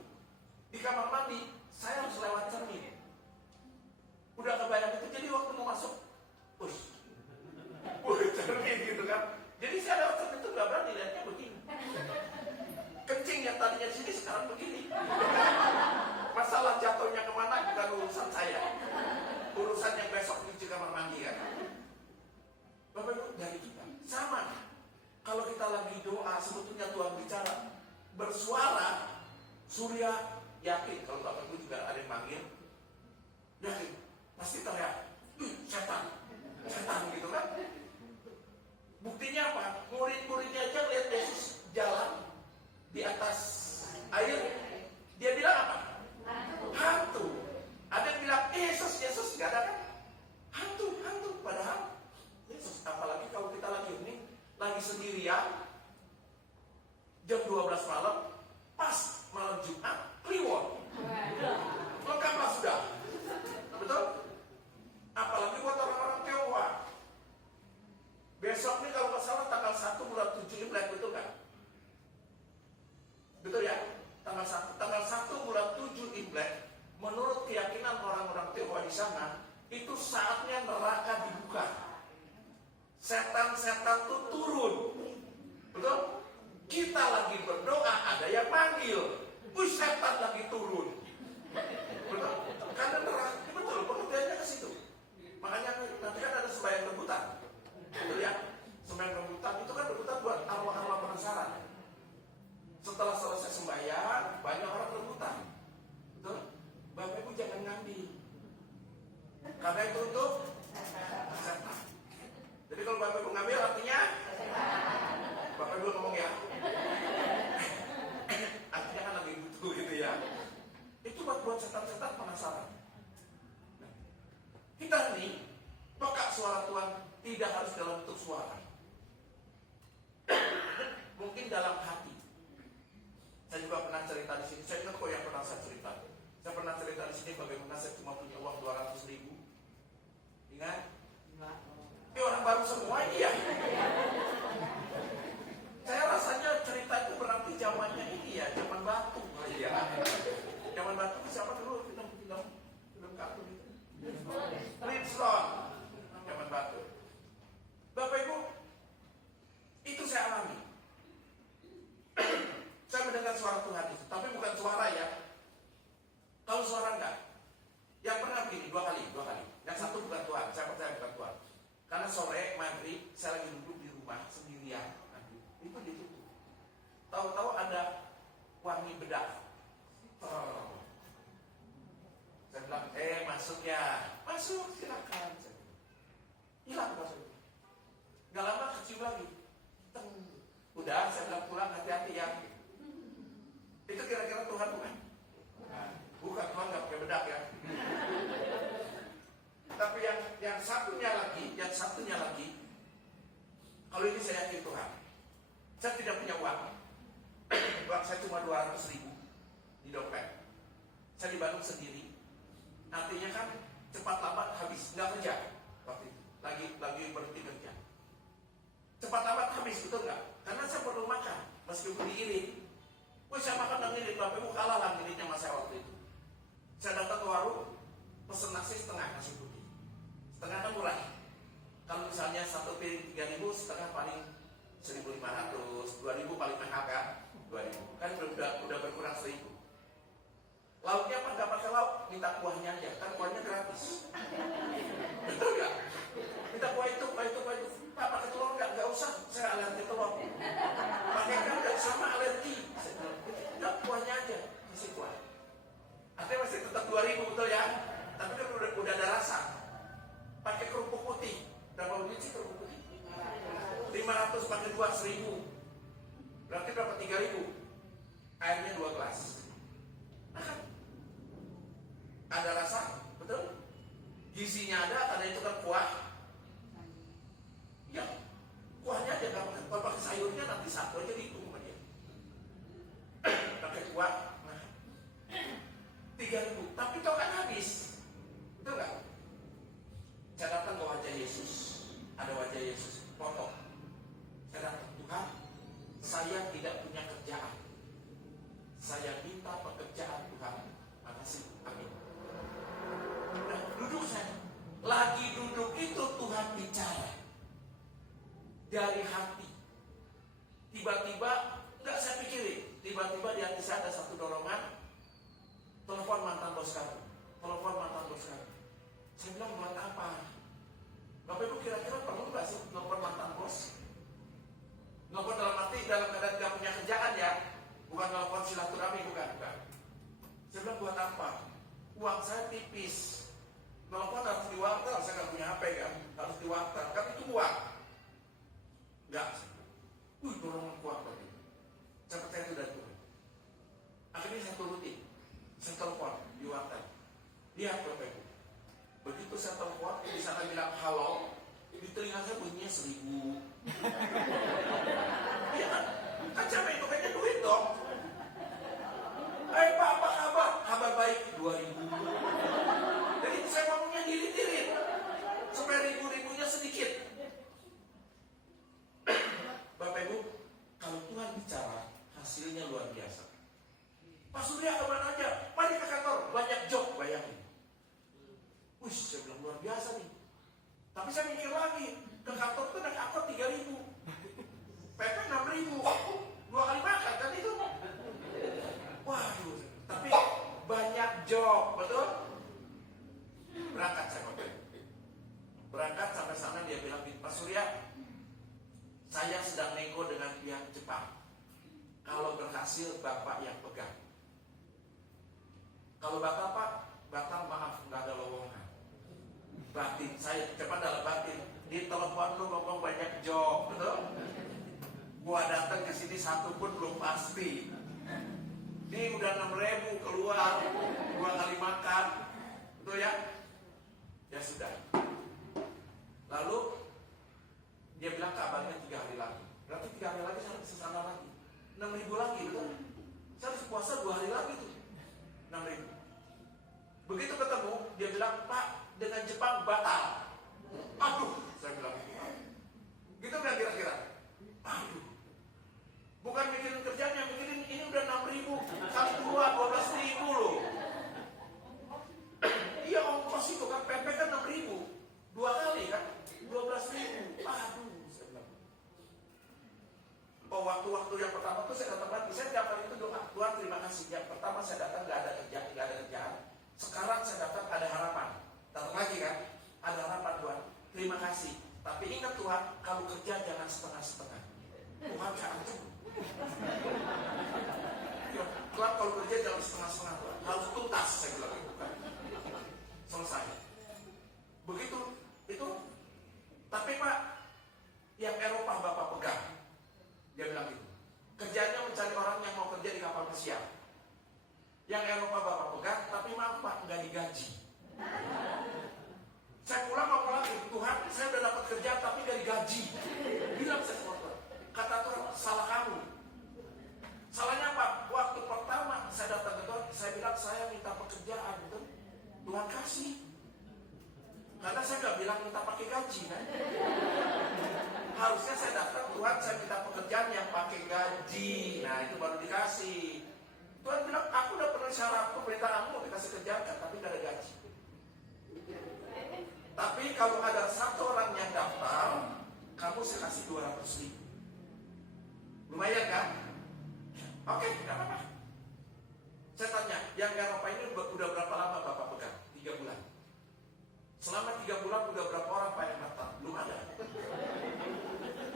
Di kamar mandi, saya harus lewat cermin. Udah kebayang itu, jadi waktu mau masuk, push. Cermin gitu kan. Jadi saya lewat cermin itu gak berani, lihatnya begini. Kencing yang tadinya sini, sekarang begini. Masalah jatuhnya kemana bukan urusan saya. Urusan yang besok di kamar mandi kan. Bapak Ibu, dari kita sama. Kalau kita lagi doa, sebetulnya Tuhan bicara bersuara. Surya yakin kalau Bapak Ibu juga ada yang manggil, yakin pasti teriak, setan gitu kan. Buktinya apa? Murid-muridnya aja lihat Yesus jalan di atas air, dia bilang apa? Hantu. Ada yang bilang Yesus nggak ada kan? Hantu. Padahal Yesus, apalagi kalau kita lagi sendirian, jam 12 malam, pas malam Jumat, kliwon. Lengkaplah sudah. Betul? Apalagi buat orang-orang Tionghoa. Besok nih kalau nggak salah tanggal 1 bulan 7 Imlek, betul kan? Betul ya? Tanggal 1 bulan 7 Imlek, menurut keyakinan orang-orang Tionghoa di sana, itu saatnya neraka dibuka. Setan-setan itu turun. Betul? Kita lagi berdoa, ada yang manggil. Setan lagi turun. Betul? Karena neraka, betul, pengertiannya ke situ. Makanya nanti kan ada sembahyang rebutan. Betul ya? Sembahyang rebutan itu kan rebutan buat arwah-arwah penasaran. Setelah selesai sembahyang, banyak orang rebutan. Betul? Bapak Ibu jangan ngambil. Karena itu untuk setan. Jadi kalau Bapak Ibu ngambil artinya Bapak Ibu ngomong ya. Artinya kan lagi butuh gitu ya. Itu buat setan-setan penasaran. Kita nih peka suara Tuhan tidak harus dalam bentuk suara. Mungkin dalam hati. Saya juga pernah cerita di sini. Saya ingat kok yang pernah saya cerita. Saya pernah cerita di sini bagaimana saya cuma punya uang 200.000. Ingat? Ini orang baru semua iya. Saya rasanya cerita itu berarti zamannya ini ya, zaman batu. Iya. Zaman batu siapa dulu film kartun itu? Flintstone. Zaman batu. Bapak Ibu, itu saya alami. Saya mendengar suara Tuhan itu, tapi bukan suara ya. Tahu suara enggak? Yang pernah begini 2 kali. Yang satu bukan Tuhan, saya percaya bukan Tuhan. Karena sore maghrib saya lagi duduk di rumah. masuk, silakan. Hilang masuk. Gak lama kecium lagi. Teng. Udah, saya bilang pulang, hati-hati ya. Itu kira-kira Tuhan bukan? Bukan, Tuhan gak pakai bedak ya. Tapi yang satunya lagi, kalau ini saya yakin Tuhan. Saya tidak punya uang. Uang saya cuma 200.000 di dompet. Saya di Bandung sendiri. Artinya kan cepat lambat habis, nggak kerja waktu itu. Lagi berhenti kerja. Cepat lambat habis, betul nggak? Karena saya perlu makan, meskipun diirit. Saya makan dan ngirit, Bapak Ibu kalah lah ngiritnya sama saya waktu itu. Saya datang ke warung, pesen nasi setengah, nasi putih. Setengah kan murah. Kalau misalnya satu piring 3.000, setengah paling 1.500, 2.000 paling mahal kan? 2.000. Kan udah berkurang 1.000. Lauknya apa? Nggak pakai lauk, minta kuahnya aja. Kan kuahnya gratis. Betul nggak? Minta kuah itu. Pak, pakai telur nggak usah, saya alergi telur. Pakai kan nggak sama alergi. Nggak, kuahnya aja, kasih kuah. Artinya masih tetap 2.000, betul ya? Tapi kan udah ada rasa. Pakai kerupuk putih. Berapa duit sih kerupuk putih? 500 pakai 2, 1.000. Berarti berapa? 3.000. Airnya 2 gelas. Makan. Ada rasa, betul? Gizinya ada, karena itu kan kuah. Ya, kuahnya aja, kalau pakai sayurnya nanti satu aja dihitung sama dia. Pakai kuah, nah 3.000, tapi itu kan habis. Betul nggak? Saya datang ke wajah Yesus, ada wajah Yesus, foto. Saya datang, Tuhan, saya tidak punya kerjaan. Saya minta pekerjaan Tuhan. Makasih, amin. Nah, duduk saya. Lagi duduk itu Tuhan bicara dari hati. Tiba-tiba, nggak saya pikirin. Tiba-tiba di hati saya ada satu dorongan. Telepon mantan bos kamu. Saya bilang, buat apa? Bapak Ibu kira-kira perlu nggak sih telepon mantan bos? Telepon dalam arti dalam keadaan nggak punya kerjaan ya. Bukan telepon silaturahmi, bukan. Saya bilang, buat apa? Uang saya tipis. Telepon harus diwartel, saya nggak punya HP kan. Harus diwartel, kan itu uang. Enggak. Dorongan kuat tadi. Saya percaya itu dari Tuhan. Akhirnya saya turutin. Saya telepon di wartel. Lihat Bapak Ibu. Begitu saya telepon, di sana bilang halo, di telinga saya bunyinya 1.000. Iya kan? Kan siapa itu kayaknya duit dong. Pak, apa kabar? Kabar baik, 2.000. Jadi saya ngomongnya diri-diri supaya ribu-ribunya sedikit. Bapak Ibu, kalau Tuhan bicara, hasilnya luar biasa. Pak Surya kemana aja? Mari ke kantor, banyak job, bayangin. Wih, saya bilang luar biasa nih. Tapi saya mikir lagi, ke kantor itu naik angkot 3.000. PP 6.000. 2 kali makan kan itu. Waduh, tapi banyak job, betul? Berangkat saya Bapak. Berangkat sampai sana dia bilang, Pak Surya, saya sedang nego dengan pihak Jepang. Kalau berhasil Bapak yang pegang. Kalau batal maaf, nggak ada lowongan. Batin saya cepat dalam batin. Di telepon lu ngomong banyak job, betul? Gua datang ke sini satu pun belum pasti. Ini udah 6.000 keluar, 2 kali makan, betul ya? Ya sudah. Lalu dia bilang kabarnya 3 hari lagi. Berarti 3 hari lagi saya harus kesana lagi. 6.000 lagi, betul? Saya harus puasa 2 hari lagi tuh. 6.000. Begitu ketemu, dia bilang, Pak, dengan Jepang batal. Aduh, saya bilang gitu kan kira-kira. Aduh, bukan mikirin kerjanya, mikirin ini udah 6.000 kali 2, 12.000 loh. Iya ongkos itu kan, PP kan 6.000 2 kali kan, 12.000. Aduh, saya bilang. Waktu-waktu yang pertama tuh saya datang lagi, saya tiap hari itu doa, Tuhan terima kasih. Yang pertama saya datang nggak ada kerjaan. Sekarang saya datang ada harapan. Datang lagi kan, ada harapan Tuhan. Terima kasih. Tapi ingat Tuhan, kalau kerja jangan setengah-setengah. Tuhan jangan ancam. Tuhan kalau kerja jangan setengah-setengah Tuhan. Harus tuntas saya bilang itu kan. Selesai. bilang minta pakai gaji kan? Harusnya saya daftar, Tuhan saya minta pekerjaan yang pakai gaji. Nah itu baru dikasih. Tuhan bilang, aku udah pernah syarat pemerintahmu dikasih kerjaan kan, tapi gak ada gaji. Tapi kalau ada satu orang yang daftar, kamu saya kasih 200.000. Lumayan kan? Oke, gak apa-apa. Saya tanya, yang Eropa ini udah berapa lama Bapak pegang? 3 bulan. Selama 3 bulan udah berapa orang Pak yang daftar? Belum ada.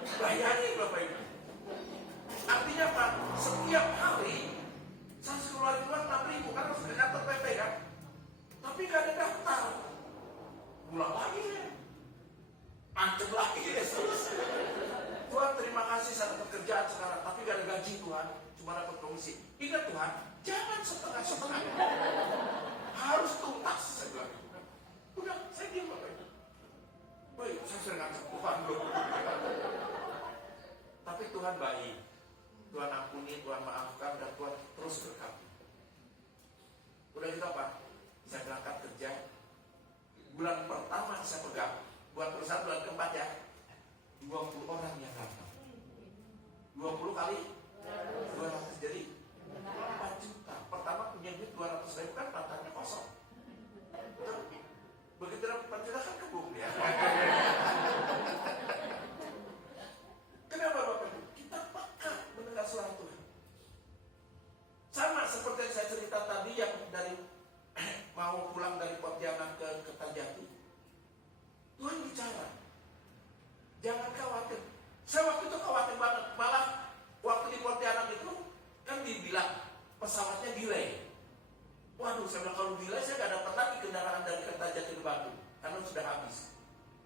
Bayangin Bapak Ibu. Artinya Pak, setiap hari saya keluarin uang 6.000 kan harus daftar PP kan? Tapi gak ada daftar. Pulang lagi ya. Ancam lagi ya. Tuhan terima kasih saya dapat kerjaan sekarang, tapi gak ada gaji Tuhan, cuma dapat komisi. Ingat Tuhan, jangan setengah-setengah. Harus tuntas saya bilang. Udah, saya diam Bapak Ibu. Baik, saya sering ngajak Tuhan belum. Tapi Tuhan baik. Tuhan ampuni, Tuhan maafkan, dan Tuhan terus berkati. Udah gitu apa? Saya berangkat kerja. Bulan pertama saya pegang, buat perusahaan bulan keempat ya, 20 orang yang datang. 20 kali 200 jadi 4 juta. Pertama punya duit 200.000 kan partanya kosong. Begitu dapat 4 juta kan kebun ya. Kenapa Bapak Ibu? Kita peka mendengar suara Tuhan. Sama seperti yang saya cerita tadi yang dari mau pulang dari Pontianak ke Kertajati. Tuhan bicara. Jangan khawatir. Saya waktu itu khawatir banget. Malah waktu di Pontianak itu kan dibilang pesawatnya delay. Waduh, saya bilang kalau delay saya gak dapat lagi kendaraan dari Kertajati ke Bandung karena sudah habis.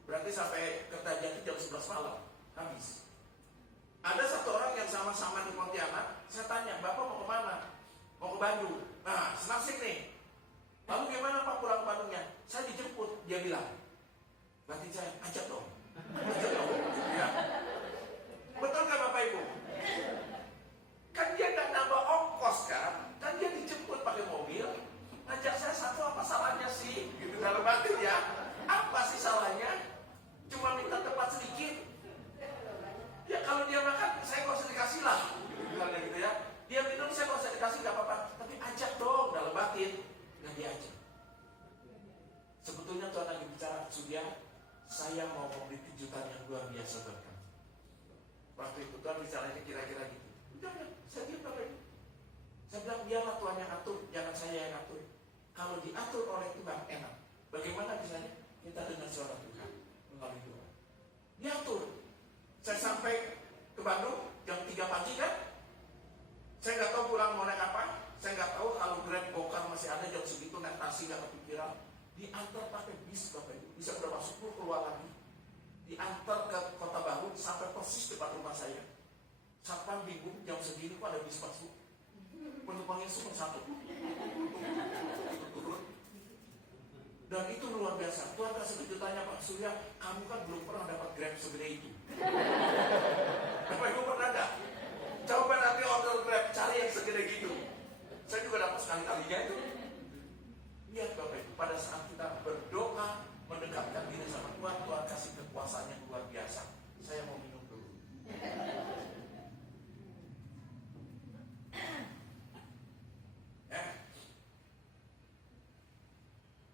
Berarti sampai Kertajati jam 11 malam habis. Ada satu orang yang sama-sama di Pontianak. Saya tanya, Bapak mau kemana? Mau ke Bandung. Nah, senasib nih. Lalu gimana Pak pulang ke Bandungnya? Saya dijemput. Dia bilang, berarti saya ajak dong. Ajak dong. Ya. Betul kan Bapak Ibu? Kan dia gak nambah ongkos kan? Kan dia dijemput pakai mobil. Ngajak saya satu, apa salahnya sih? Gitu dalam batin ya. Apa sih salahnya? Cuma minta tempat sedikit. Ya kalau dia makan, saya gak usah dikasih lah. Gitu ya. Dia minum, saya gak usah dikasih, gak apa-apa. Tapi ajak dong dalam batin. Nggak diajak. Sebetulnya Tuhan lagi bicara, Surya, saya mau memberi kejutan yang luar biasa buat kamu. Waktu itu Tuhan bicaranya kira-kira gitu. Udah, saya diam Bapak Ibu. Saya bilang, biarlah Tuhan yang atur, jangan saya yang atur. Kalau diatur oleh Tuhan enak. Bagaimana misalnya kita dengar suara Tuhan melalui Tuhan. Diatur. Saya sampai ke Bandung jam 3 pagi kan. Saya nggak tahu pulang mau naik apa. Saya nggak tahu kalau Grab Gokar masih ada jam segitu, naik taksi nggak kepikiran. Diantar pakai bis Bapak Ibu. Bisa udah masuk pun keluar lagi. Diantar ke Kota Baru sampai persis depan rumah saya. Satpam bingung jam segini kok ada bis masuk. Penumpangnya cuma satu. Turun. Dan itu luar biasa. Tuhan kasih kejutannya Pak Surya, kamu kan belum pernah dapat Grab segede itu. Bapak Ibu pernah nggak? Coba nanti order Grab, cari yang segede gitu. Saya juga dapat sekali-kalinya itu. Lihat Bapak Ibu, pada saat kita berdoa, mendekatkan diri sama Tuhan, Tuhan kasih kekuasaan yang luar biasa. Saya mau minum dulu.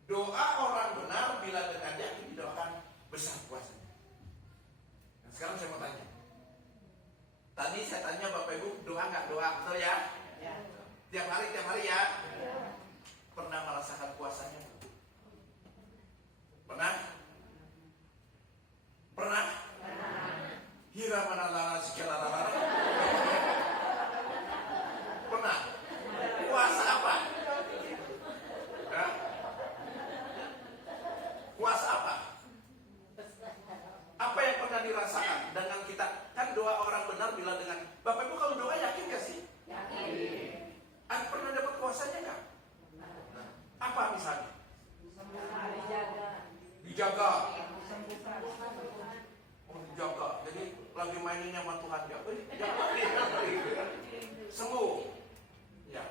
Doa orang benar bila dengan yakin didoakan besar kuasanya. Nah, sekarang saya mau tanya. Tadi saya tanya Bapak Ibu, doa nggak doa, betul ya? Ya. Tiap hari ya. Pernah merasakan kuasanya? Pernah? Pernah? Hira mana lala segala lala. Pernah? Kuasa apa? Hah? Kuasa apa? Apa yang pernah dirasakan dengan kita? Kan doa orang benar bila dengan Bapak Ibu kalau doa yakin gak sih? Yakin. Pernah dapat kuasanya nggak? Apa misalnya? Dijaga. Oh, dijaga. Jadi lagi maininnya sama Tuhan ya. Sembuh. Ya.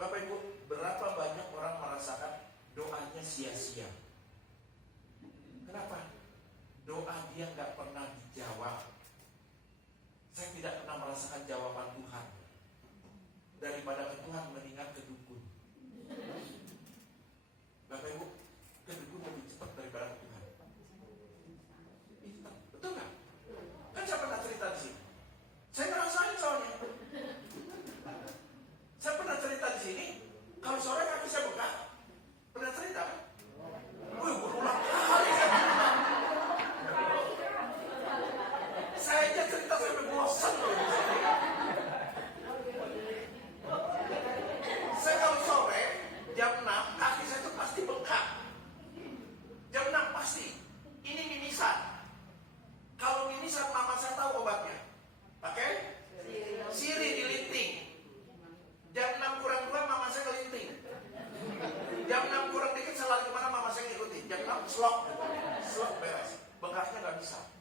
Bapak Ibu, berapa banyak orang merasakan doanya sia-sia? Saya tidak pernah merasakan jawaban Tuhan. Daripada ke Tuhan mendingan ke dukun. Bapak Ibu, ke dukun lebih cepat daripada ke Tuhan. Betul nggak? Kan saya pernah cerita di sini. Saya ngerasain soalnya. Saya pernah cerita di sini. Kalau sore kaki saya bengkak. Pernah cerita kan? Wih, berulang kali saya cerita. Saya aja cerita sampai bosan loh. Saya kalau sore jam 6 kaki saya tuh pasti bengkak. Jam 6 pasti. Ini mimisan. Kalau mimisan mama saya tahu obatnya. Pakai sirih dilinting. Jam 6 kurang 2 mama saya kelinting. Jam 6 kurang dikit saya lari kemana mama saya ngikutin. Jam 6 slok. Slok beres. Bengkaknya gak bisa.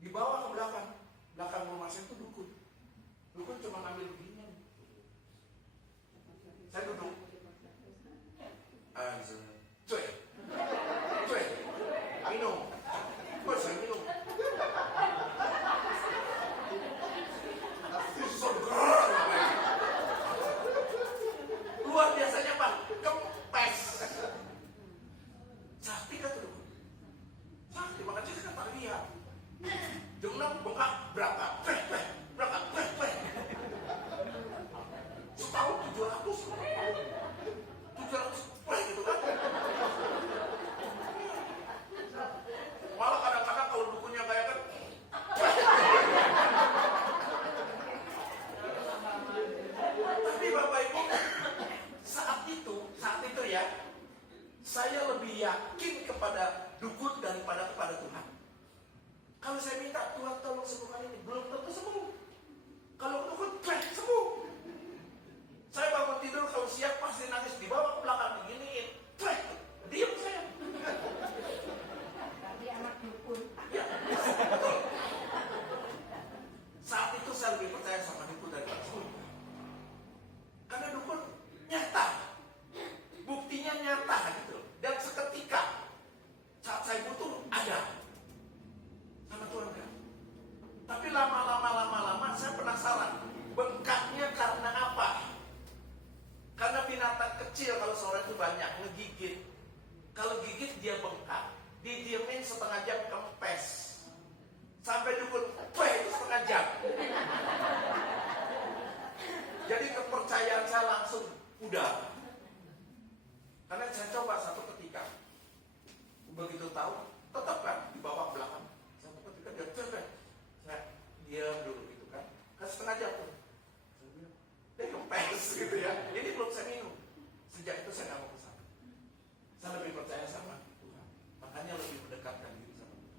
Dibawa ke belakang. Belakang rumah saya itu dukun. Dukun cuma ngambil begini. Saya duduk. Cuy. Cuy. Minum. Kok saya minum? Segar. Luar biasanya Pak. Kempes. Sakti kan tuh. Sakti makanya saya tak lihat. Jam 6 bengkak berapa? Berapa? Setahun 700 gitu kan. Malah kadang-kadang kalau dukunnya kayak kan tapi Bapak Ibu saat itu ya saya lebih yakin kepada dukun daripada kepada Tuhan. Kalau saya minta Tuhan tolong sembuhkan ini, belum tentu sembuh. Kalau dukun sembuh. Saya bangun tidur kalau siap pasti nangis, dibawa ke belakang diginiin. Diam saya. Tapi anak dukun. Ya, betul. Saat itu saya lebih percaya sama dukun daripada sembuh. Karena dukun nyata. Buktinya nyata gitu. Dan seketika saat saya butuh ada. Sama Tuhan kan. Tapi lama-lama saya penasaran. Bengkaknya karena apa? Karena binatang kecil kalau sore itu banyak ngegigit. Kalau gigit dia bengkak. Didiemin setengah jam kempes. Sampai dukun, itu setengah jam. Jadi kepercayaan saya langsung udah. Karena saya coba satu ketika. Begitu tahu, tetap kan dibawa ke belakang. Satu ketika dia saya diam dulu gitu kan. Kan setengah jam tuh. Dia kempes gitu ya. Ini belum saya minum. Sejak itu saya gak mau kesana. Saya lebih percaya sama Tuhan. Makanya lebih mendekatkan diri sama Tuhan.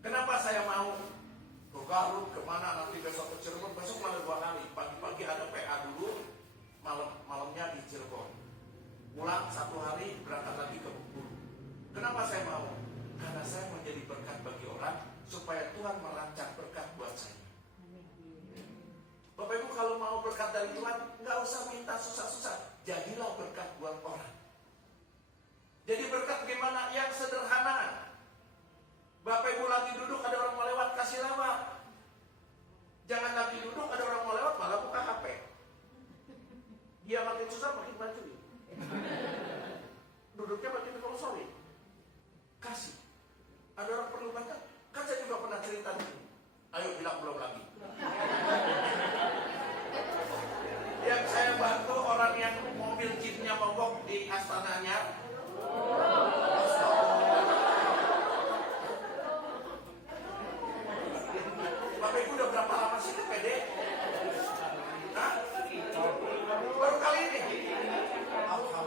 Kenapa saya mau ke Garut, kemana nanti besok ke Cirebon. Besok malah 2 kali. Pagi-pagi ada PA dulu. Malamnya di Cirebon. Pulang 1 hari berangkat lagi ke Bengkulu. Kenapa saya mau? Karena saya mau jadi berkat bagi orang. Supaya Tuhan merancang berkat buat saya. Bapak Ibu kalau mau berkat dari Tuhan, nggak usah minta susah-susah. Jadilah berkat buat orang. Jadi berkat gimana? Yang sederhana. Bapak Ibu lagi duduk, ada orang mau lewat, kasih lewat. Jangan lagi duduk, ada orang mau lewat, malah buka HP. Dia makin susah, makin bantuin. Duduknya makin dikorosori. Kasih. Ada orang perlu bantu. Kan saya juga pernah cerita dulu. Ayo bilang belum lagi. Yang saya bantu orang yang mobil jeepnya mogok di Astana Anyar. Bapak Ibu udah berapa lama sih ke PD? Hah? Baru kali ini. Alhamdulillah.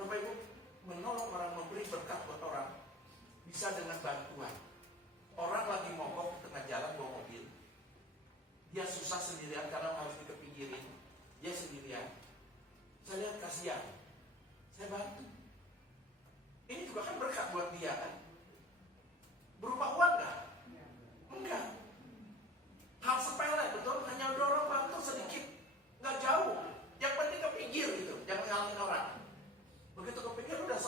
Bapak Ibu menolong orang, memberi berkat buat orang bisa dengan bantuan. Orang lagi mogok di tengah jalan bawa mobil. Dia susah sendirian karena harus dikepinggirin. Dia sendirian. Saya lihat kasihan. Saya bantu. Ini juga kan berkat buat dia kan. Berupa uang enggak? Enggak. Hal sepele betul. Hanya dorong bantu sedikit. Enggak jauh. Yang penting kepinggir gitu. Jangan ngalahin orang. Begitu kepinggir udah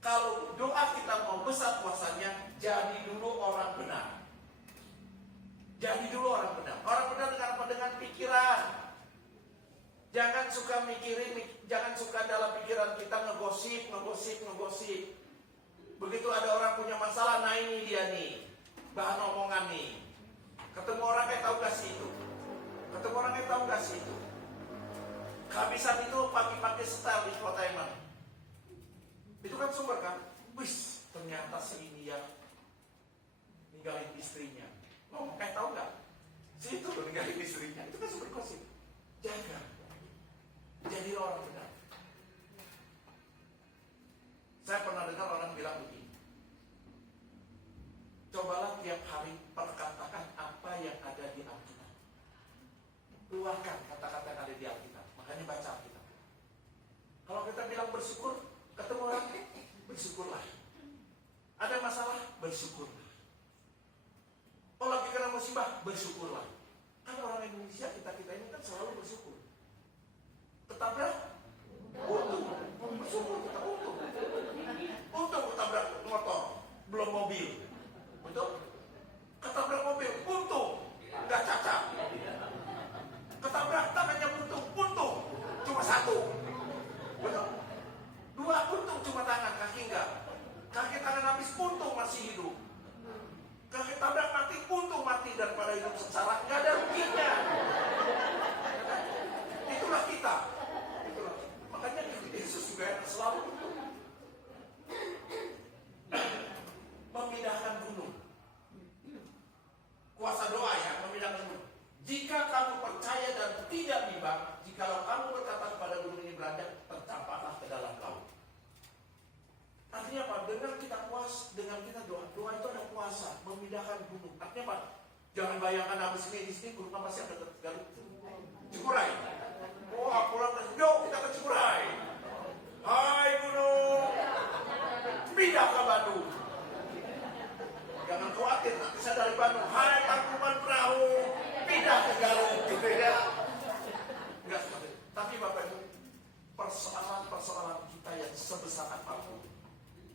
Kalau doa kita mau besar kuasanya, jadi dulu orang benar. Jadi dulu orang benar. Orang benar dengan apa? Dengan pikiran. Jangan suka mikirin, jangan suka dalam pikiran kita ngegosip. Begitu ada orang punya masalah, nah ini dia nih, bahan omongan nih. Ketemu orang kayak tahu gak sih itu? Kehabisan itu pagi-pagi setel di kota emang. Itu kan sumber kan? Wis, ternyata si ini yang ninggalin istrinya. Ngomong kayak tahu gak? Si itu loh ninggalin istrinya. Itu kan sumber gosip. Jaga. Jadi orang benar. Saya pernah dengar orang bilang begini. Cobalah tiap hari perkatakan apa yang ada di Alkitab. Keluarkan kata-kata yang ada di Alkitab. Makanya baca Alkitab. Kalau kita bilang bersyukur, ketemu orang, bersyukurlah. Ada masalah, bersyukurlah. Oh lagi kena musibah, bersyukurlah. Kan orang Indonesia, kita ini kan selalu bersyukur. Ketabrak, untung. Bersyukur kita untung. Untung ketabrak motor, belum mobil. Betul? Ketabrak mobil, untung. Gak cacat. Ketabrak tangannya untung. Cuma satu. Betul? Dua untung cuma tangan, kaki enggak. Kaki tangan habis, untung masih hidup. Kaki tabrak mati, untung mati daripada hidup sengsara. Enggak ada ruginya. Itulah kita. Makanya Yesus juga selalu memindahkan gunung. Kuasa doa ya, memindahkan gunung. Jika kamu percaya dan tidak bimbang, jikalau kamu berkata kepada gunung ini beranjak, tercampaklah ke dalam laut. Artinya apa? Dengan kita doa itu ada kuasa memindahkan gunung. Artinya apa? Jangan bayangkan habis ini di sini gunung apa sih ada Garut? Cikuray. Wah, pulang ke kita ke Cikuray. Hai gunung, pindah ke Bandung. Jangan khawatir, nanti saya dari Bandung. Hai tangkuban perahu, pindah ke Garut, gitu ya. Enggak seperti itu. Tapi Bapak Ibu, persoalan kita yang sebesar apapun,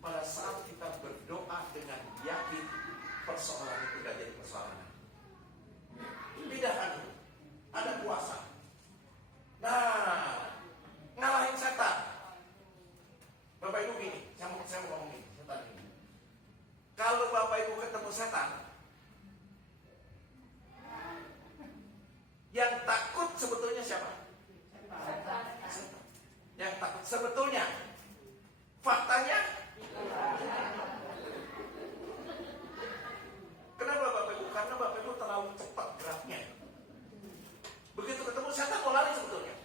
pada saat kita berdoa dengan yakin, persoalan itu tidak jadi persoalan. Pindahkan itu, ada kuasa. Nah, ngalahin setan. Bapak Ibu gini, saya mau ngomong gini, setan ini. Kalau Bapak Ibu ketemu setan, yang takut sebetulnya siapa? Setan. Yang takut sebetulnya, faktanya. Kenapa Bapak Ibu? Karena Bapak Ibu terlalu cepat geraknya. Begitu ketemu setan mau lari sebetulnya.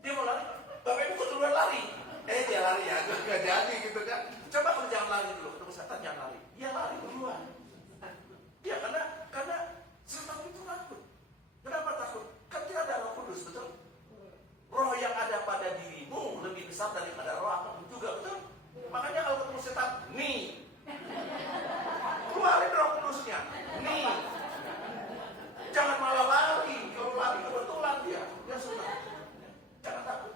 Dia mau lari, Bapak Ibu keduluan lari. Dia lari ya, gak jadi gitu kan. Coba kalau jangan lari dulu, ketemu setan jangan lari. Dia lari duluan. Ya karena setan itu takut. Kenapa takut? Kan tidak ada Roh Kudus, betul? Roh yang ada pada dirimu lebih besar daripada roh apapun juga, betul? Makanya kalau ketemu setan, nih, keluarin Roh Kudusnya, nih. Jangan malah lari. Kalau lari kebetulan dia sudah. Jangan takut.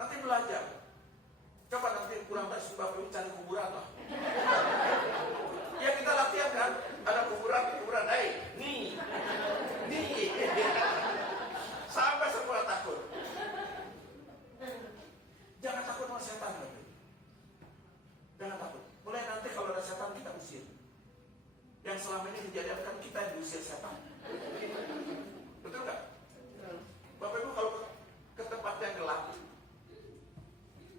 Nanti belajar. Coba nanti kurang tak suka cari kuburan lah. Ya kita latihan kan. Ada kuburan. Nih. Sampai semua takut. Jangan takut sama setan. Jangan takut. Mulai nanti kalau ada setan kita usir. Yang selama ini kejadian kan kita yang diusir setan. Betul nggak? Bapak Ibu kalau ke tempat yang gelap,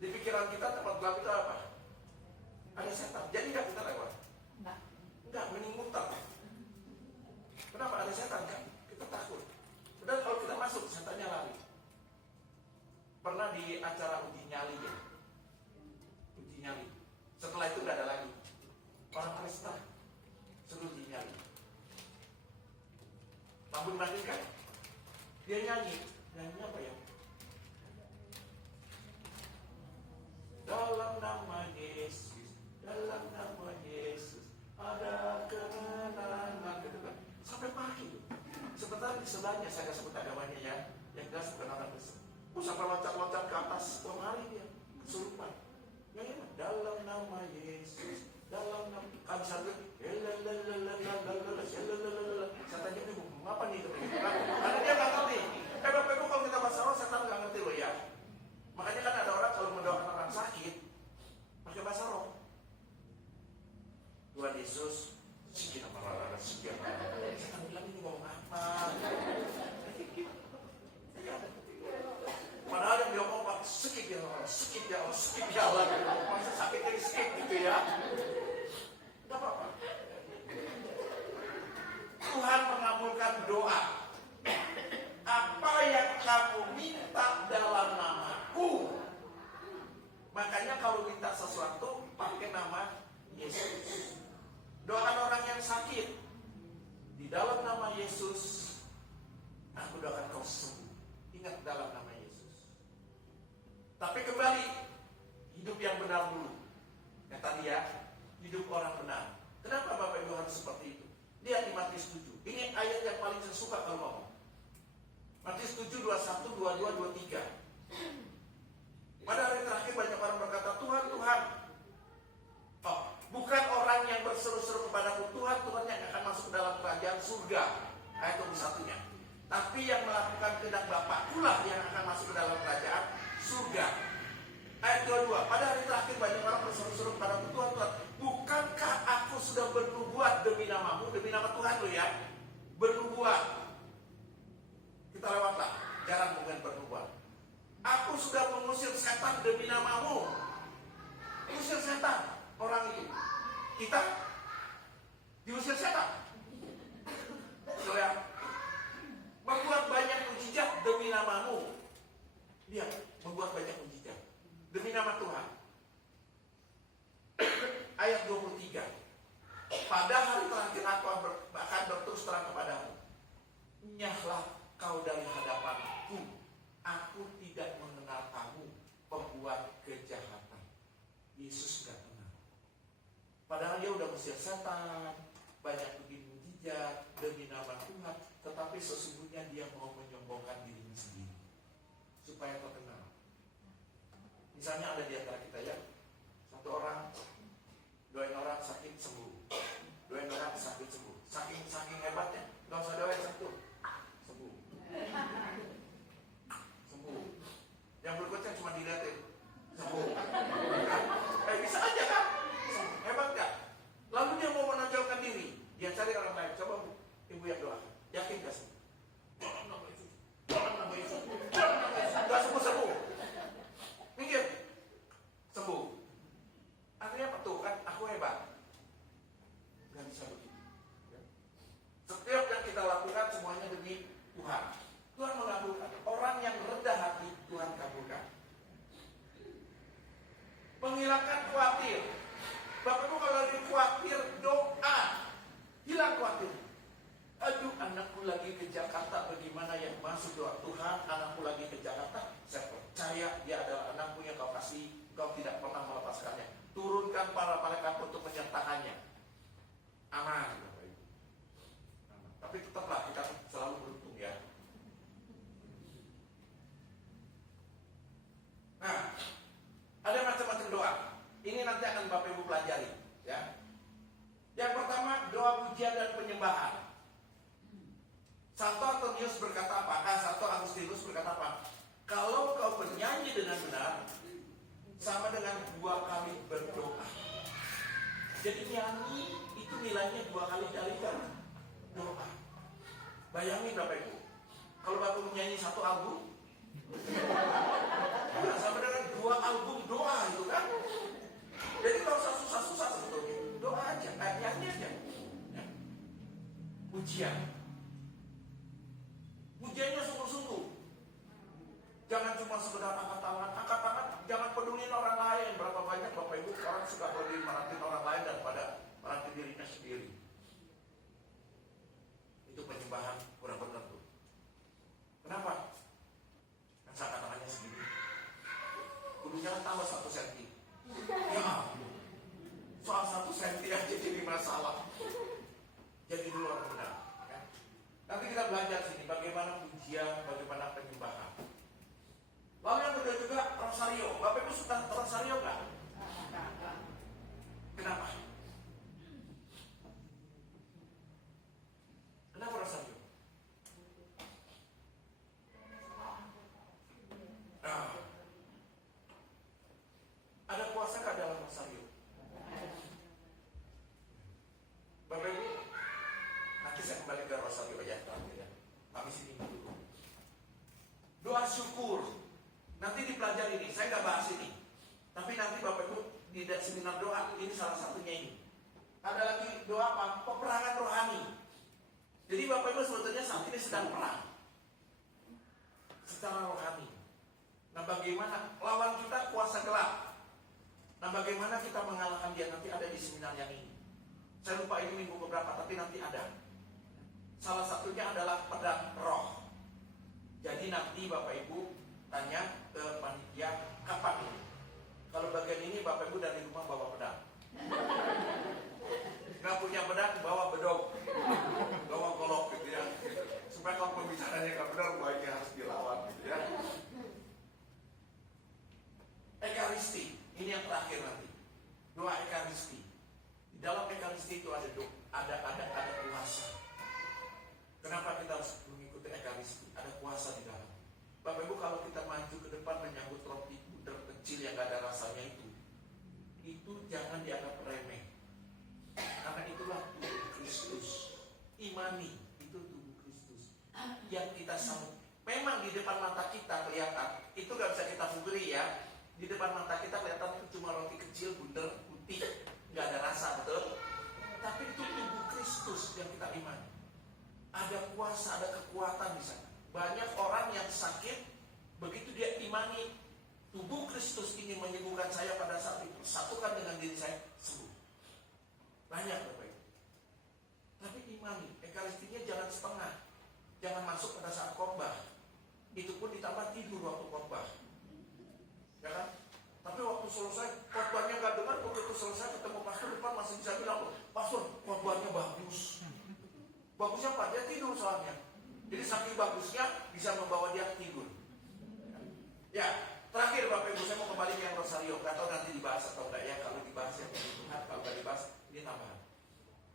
di pikiran kita tempat gelap itu apa? Ada setan. Jadi nggak kita lewat? Enggak, mending muter. Kenapa? Ada setan kan? Kita takut. Padahal kalau kita masuk, setannya lari. Pernah di acara uji nyali ya? Uji nyali. Setelah itu nggak ada lagi. Orang Kristen suruh uji nyali. Rambut banding kan? Dia nyanyi apa ya? Dalam nama Yesus ada kemenangan, gitu kan? Sampai pagi. Sebentar di sebelahnya saya nggak sebut agamanya ya, yang jelas bukan orang Kristen. Sampai loncat-loncat ke atas, 2 hari dia kesurupan. Dalam nama Yesus, dalam nama kan satu, saya tanya ibu, apa nih itu? Karena dia nggak ngerti. Bapak Ibu kalau kita bahasa roh, setan nggak ngerti loh ya. Makanya kan ada orang kalau mendoakan orang sakit pakai bahasa roh. Tuhan Yesus, sekian apa? Sekian. Setan bilang ini ngomong apa? Padahal yang dia ngomong pak skip ya Allah, skip ya Allah, skip ya Allah. Masa sakit jadi skip gitu ya? Tidak apa-apa. Tuhan mengabulkan doa. Apa yang kamu minta dalam namaku. Makanya kalau minta sesuatu pakai nama Yesus. Doakan orang yang sakit. Di dalam nama Yesus, aku doakan kau sembuh. Ingat dalam nama Yesus. Tapi kembali, hidup yang benar dulu. Yang tadi ya, hidup orang benar. Kenapa Bapak Ibu harus seperti itu? Lihat di Matius 7. Ini ayat yang paling saya suka kalau ngomong. Matius 7, 21, 22, 23. Pada hari terakhir banyak orang berkata, Tuhan, Tuhan. Oh, bukan orang yang berseru-seru kepadaku, Tuhan, Tuhan yang akan masuk ke dalam kerajaan surga. Ayat 21-nya. Tapi yang melakukan kehendak Bapa itulah yang akan masuk ke dalam kerajaan surga. Ayat 22. Pada hari terakhir banyak orang berseru-seru kepadaku, Tuhan, Tuhan. Bukankah aku sudah bernubuat demi namamu, demi nama Tuhan lo ya? Bernubuat. Kita lewatlah, jarang mungkin bernubuat. Aku sudah mengusir setan demi namamu. Usir setan, orang itu. Kita diusir setan. Betul ya? Membuat banyak mujizat demi namamu. Dia membuat banyak mujizat demi nama Tuhan. Ayat 23. Pada hari terakhir aku akan berterus terang kepadamu. Nyahlah kau dari hadapanku. Aku tidak mengenal kamu, pembuat kejahatan. Yesus gak kenal. Padahal dia udah mengusir setan, banyak bikin mujizat demi nama Tuhan, tetapi sesungguhnya dia mau menyombongkan dirinya sendiri supaya terkenal. Misalnya ada di antara kita ya, satu orang doain orang sakit sembuh, doain orang sakit sembuh, saking hebatnya, nggak usah doain satu sembuh. Yang berikutnya cuma dilihatin sembuh. Bisa aja kan? Hebat gak? Lalu dia mau menonjolkan diri, dia cari orang lain. Coba ibu yang doa, yakin gak sembuh? Jangan nama Yesus, jangan nama Yesus, jangan nama Yesus. Gak sembuh. Mikir, sembuh. Artinya apa tuh? Kan aku hebat. Gak bisa begitu. Setiap yang kita lakukan semuanya demi Tuhan. Tuhan mengabulkan. Orang yang rendah hati Tuhan kabulkan. Menghilangkan khawatir. Bapak Ibu kalau lagi khawatir doa, hilang khawatir. Aduh, anakku lagi ke Jakarta, bagaimana ya? Masuk doa, Tuhan, anakku lagi ke Jakarta. Saya percaya dia adalah anakmu yang kau kasih, kau tidak pernah melepaskannya. Turunkan para malaikat untuk menyertakannya. Aman, Bapak Ibu. Aman. Tapi tetaplah kita selalu beruntung ya. Nah, ada macam-macam doa. Ini nanti akan Bapak Ibu pelajari, ya. Yang pertama, doa pujian dan penyembahan. Santo Antonius berkata apa? Santo Agustinus berkata apa? Kalau kau bernyanyi dengan benar, sama dengan 2 kali berdoa. Jadi nyanyi itu nilainya 2 kali dari doa. Bayangin Bapak Ibu, kalau Bapak Ibu nyanyi 1 album, sama dengan 2 album doa itu kan. Jadi kalau usah susah-susah sebetulnya, doa aja, nyanyi aja. Ya. Pujian. Pujiannya sungguh-sungguh. Jangan cuma sekedar angkat tangan, jangan pedulin orang lain. Berapa banyak Bapak Ibu sekarang suka peduli merhatiin orang lain daripada merhatiin dirinya sendiri. Itu penyembahan kurang benar tuh. Kenapa? Kan angkat tangannya segini. Kudunya kan tambah 1 senti. Ya, soal 1 senti aja jadi masalah. Jadi dulu orang benar. Ya. Nanti kita belajar sini bagaimana pujian, bagaimana penyembahan. Lalu yang kedua juga rosario. Bapak Ibu suka rosario nggak? belajar ini, saya nggak bahas ini. Tapi nanti Bapak Ibu di seminar doa, ini salah satunya ini. Ada lagi doa apa? Peperangan rohani. Jadi Bapak Ibu sebetulnya saat ini sedang perang secara rohani. Nah, bagaimana lawan kita kuasa gelap? Nah, bagaimana kita mengalahkan dia? Nanti ada di seminar yang ini. Saya lupa ini minggu beberapa, tapi nanti ada. Salah satunya adalah pedang roh. Jadi nanti Bapak Ibu tanya ke panitia, kapan ini? Kalau bagian ini Bapak Ibu dari rumah bawa pedang. Nggak punya pedang, bawa bedog, bawa golok gitu ya. Supaya kalau pembicaranya nggak benar, baiknya harus dilawan gitu ya. Ekaristi, ini yang terakhir nanti. Doa ekaristi. Di dalam ekaristi itu ada kuasa. Kenapa kita harus mengikuti ekaristi? Ada kuasa di dalam. Bapak Ibu, kalau kita maju ke depan menyambut roti buder kecil yang gak ada rasanya itu jangan dianggap remeh. Karena itulah tubuh Kristus. Imani itu tubuh Kristus yang kita sambut. Memang di depan mata kita kelihatan, itu gak bisa kita pungkiri ya. Di depan mata kita kelihatan itu cuma roti kecil, bunder, putih, gak ada rasa, betul? Tapi itu tubuh Kristus yang kita imani. Ada kuasa, ada kekuatan di sana. Banyak orang yang sakit, begitu dia imani tubuh Kristus ini menyembuhkan saya pada saat itu, satukan dengan diri saya, sembuh. Banyak Bapak Ibu. Tapi imani, ekaristinya jangan setengah. Jangan masuk pada saat khotbah. Itu pun ditambah tidur waktu khotbah. Ya kan? Tapi waktu selesai, khotbahnya gak dengar, begitu selesai ketemu pastor depan masih bisa bilang, pastor, khotbahnya bagus. Bagusnya apa? Dia tidur soalnya. Jadi saking bagusnya bisa membawa dia tidur. Ya, terakhir Bapak Ibu, saya mau kembali ke yang Rosario. Gak tahu nanti dibahas atau enggak ya. Kalau dibahas ya Tuhan, kalau nggak dibahas ini tambahan.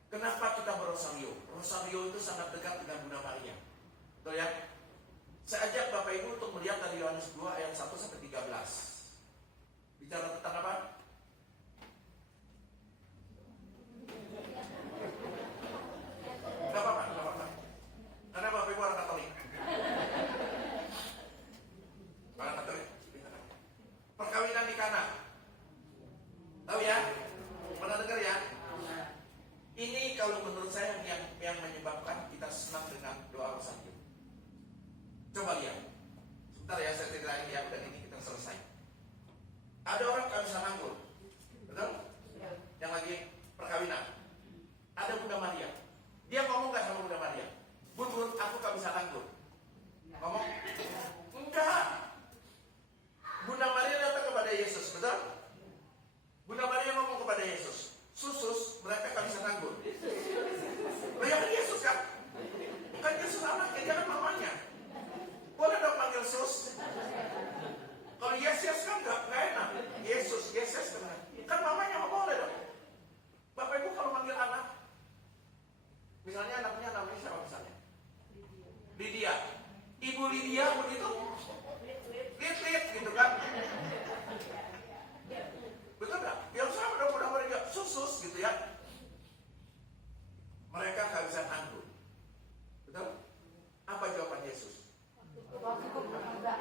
Kenapa kita berosario? Rosario itu sangat dekat dengan Bunda Maria. Betul ya? Saya ajak Bapak Ibu untuk melihat dari Yohanes 2 ayat 1 sampai 13. Bicara tentang apa? Gak apa-apa. Karena Bapak Ibu orang Katolik. Orang Katolik. Perkawinan di Kana. Tahu ya? Pernah dengar ya? Ini kalau menurut saya yang menyebabkan kita senang dengan doa rosario. Coba lihat. Sebentar ya, saya ceritain ya, dan ini kita selesai. Ada orang kehabisan anggur, betul? Yang lagi perkawinan. Ada Bunda Maria. Dia ngomong gak sama Bunda Maria? Bun, aku kehabisan anggur. Ngomong? Enggak. Bunda Maria datang kepada Yesus, betul? Bunda Maria ngomong kepada Yesus, Susus, mereka kehabisan anggur. Bayangkan Yesus kan? Bukan Yesus anaknya, dia kan mamanya. Boleh dong panggil Sus? Kalau Yesus kan gak enak. Yesus kan mamanya nggak boleh dong. Bapak Ibu kalau manggil anak, misalnya anaknya namanya siapa misalnya? Lydia. Ibu Lydia begitu? Lit gitu kan? Betul nggak? Yang sama dong mudah-mudahan Susus gitu ya. Mereka kehabisan anggur. Betul? Apa jawaban Yesus?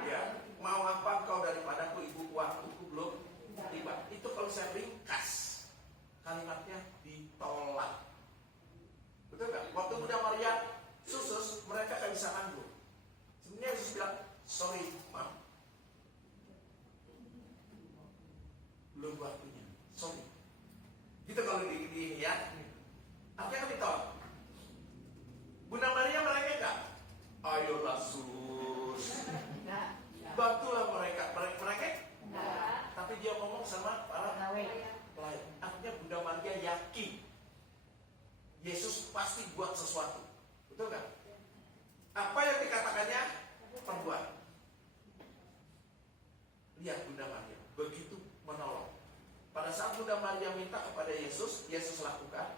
Ya, mau apa kau daripadaku, ibu, waktuku belum tiba. Itu kalau saya ringkas, kalimatnya ditolak. Betul nggak? Waktu Bunda Maria Susus, mereka kehabisan anggur. Sebenarnya Yesus bilang, sorry, maaf, belum waktunya. Sorry. Gitu kalau di ya. Artinya kan ditolak. Bunda Maria mereka enggak? Ayolah Sus. Bantulah mereka. Tapi dia ngomong sama para pelayan. Artinya Bunda Maria yakin Yesus pasti buat sesuatu. Betul nggak? Apa yang dikatakannya perbuat. Lihat Bunda Maria begitu menolong. Pada saat Bunda Maria minta kepada Yesus, Yesus lakukan.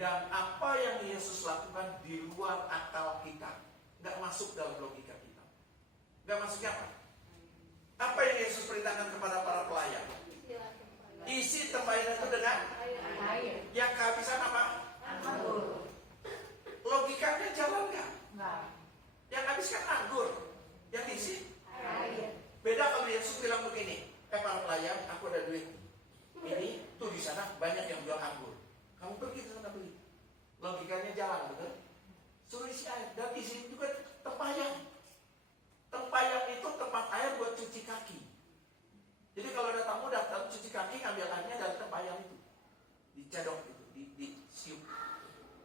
Dan apa yang Yesus lakukan di luar akal kita, nggak masuk dalam logika kita. Nggak masuknya apa? Apa yang Yesus perintahkan kepada para pelayan? Isi tempayan itu dengan air. Yang kehabisan apa? Anggur. Logikanya jalan nggak? Yang habis kan anggur. Yang diisi air. Beda kalau Yesus bilang begini, Logikanya jalan, betul? Suruh isi air. Dan di sini juga tempayang. Tempayang itu tempat air buat cuci kaki. Jadi kalau ada tamu datang cuci kaki, ngambil airnya dari tempayang itu. Dicedok itu, disiup.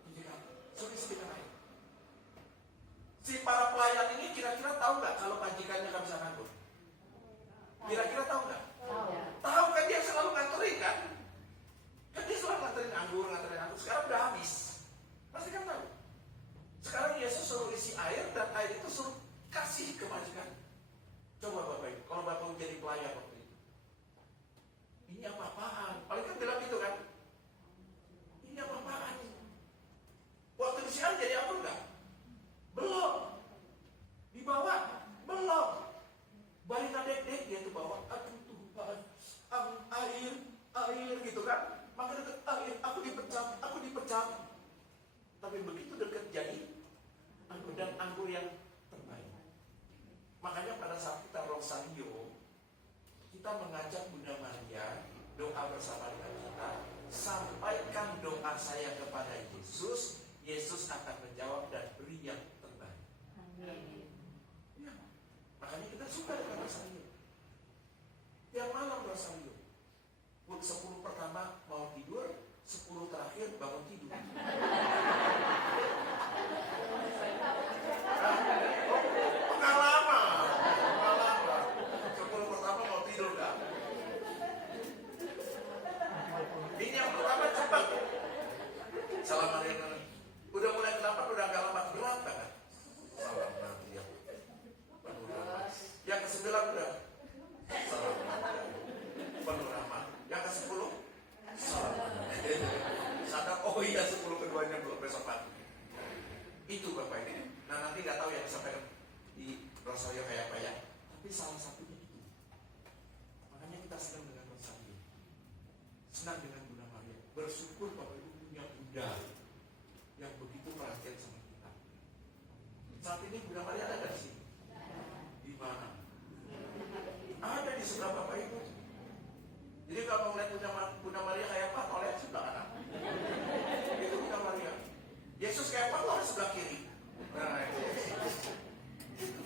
Cuci kaki. Suruh isi dengan air. Si para pelayan ini kira-kira tahu nggak kalau majikannya nggak bisa nganggur? Kira-kira tahu nggak? Tahu kan, dia selalu nganterin kan? Kan dia selalu nganterin anggur. Sekarang udah habis. Pasti kan tahu. Sekarang Yesus suruh isi air dan air itu suruh kasih ke majikan. Coba Bapak Ibu, kalau Bapak jadi pelayan waktu itu. Ini apa-apaan? Paling kan bilang gitu kan? Ini apa-apaan? Waktu isi air jadi apa enggak? Belum. Dibawa? Belum. Balita dek-dek dia tuh bawa. Aduh Tuhan, air gitu kan? Maka dekat air, aku dipecat. Tapi begitu dekat jadi anggur, dan anggur yang terbaik. Makanya pada saat kita rosario, kita mengajak Bunda Maria doa bersama dengan kita. Sampaikan doa saya kepada Yesus, Yesus akan menjawab dan beri yang terbaik. Ya, makanya kita suka dengan rosario. Tiap malam rosario. 10 pertama mau tidur, 10 terakhir bangun tidur. Pengalaman. 10 pertama mau tidur kan? Ini yang pertama cepat. Salam Maria. Udah mulai ke-8 udah agak lambat, berat banget. Salam Maria. Yang ke-9 udah salam Maria. Penuh rahmat. Yang ke-10 salam Maria. Sadar, oh iya 10 keduanya belum besok pagi. Itu Bapak ini. Nah nanti nggak tahu yang disampaikan di rosario kayak apa ya. Tapi salah satunya itu. Makanya kita senang dengan rosario. Senang dengan Bunda Maria. Bersyukur Bapak Ibu punya Bunda yang begitu perhatian sama kita. Saat ini Bunda Maria ada di sini. Di mana? Ada di sebelah Bapak Ibu. Jadi kalau melihat Bunda Maria kayak apa, oleh sebelah kanan. Itu Bunda Maria. Yesus kayak apa, oleh sebelah kiri. Nah, itu.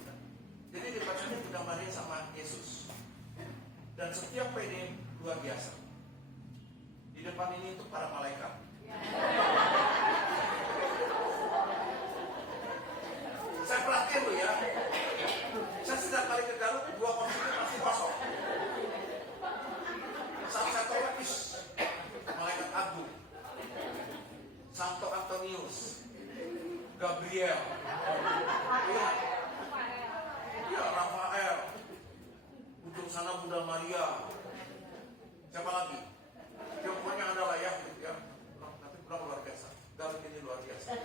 Jadi dibacanya Bunda Maria sama Yesus. Dan setiap PD luar biasa. Di depan ini untuk para malaikat. Saya perhatiin loh ya. Saya setiap kali ke Garut, 2 kursinya pasti kosong. Saat saya tolak, malaikat agung, Santo Antonius, Gabriel, ya Rafael, ujung sana Bunda Maria, siapa lagi? Ya pokoknya ada lah ya, gitu ya. Nanti pulang luar biasa. Garut ini luar biasa.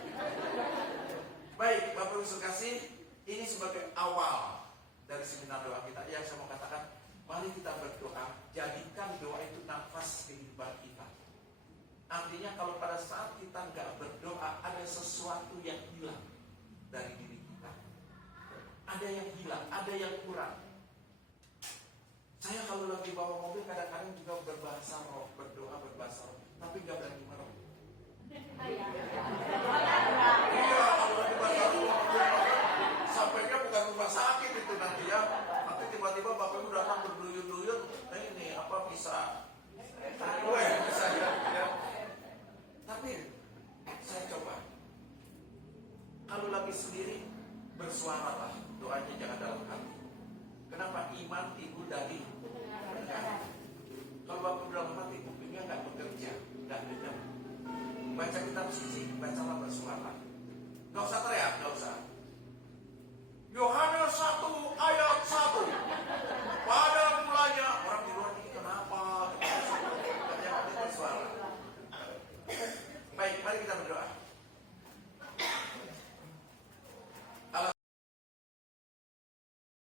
Baik, Bapak Ibu kasih, ini sebagai awal dari seminar doa kita. Yang saya mau katakan, mari kita berdoa, jadikan doa itu nafas kehidupan kita. Artinya kalau pada saat kita nggak berdoa, ada sesuatu yang hilang dari diri kita. Ada yang hilang, ada yang kurang. Saya kalau lagi bawa mobil kadang-kadang juga berbahasa roh, berdoa berbahasa roh, tapi nggak berani merem. Iya, kalau lagi bahasa roh, sampainya bukan rumah sakit itu nanti ya. Nanti tiba-tiba Bapak Ibu datang berduyun-duyun, ini apa bisa ya. Tapi saya coba. Kalau lagi sendiri bersuaralah, doanya jangan dalam hati. Kenapa? Iman timbul dari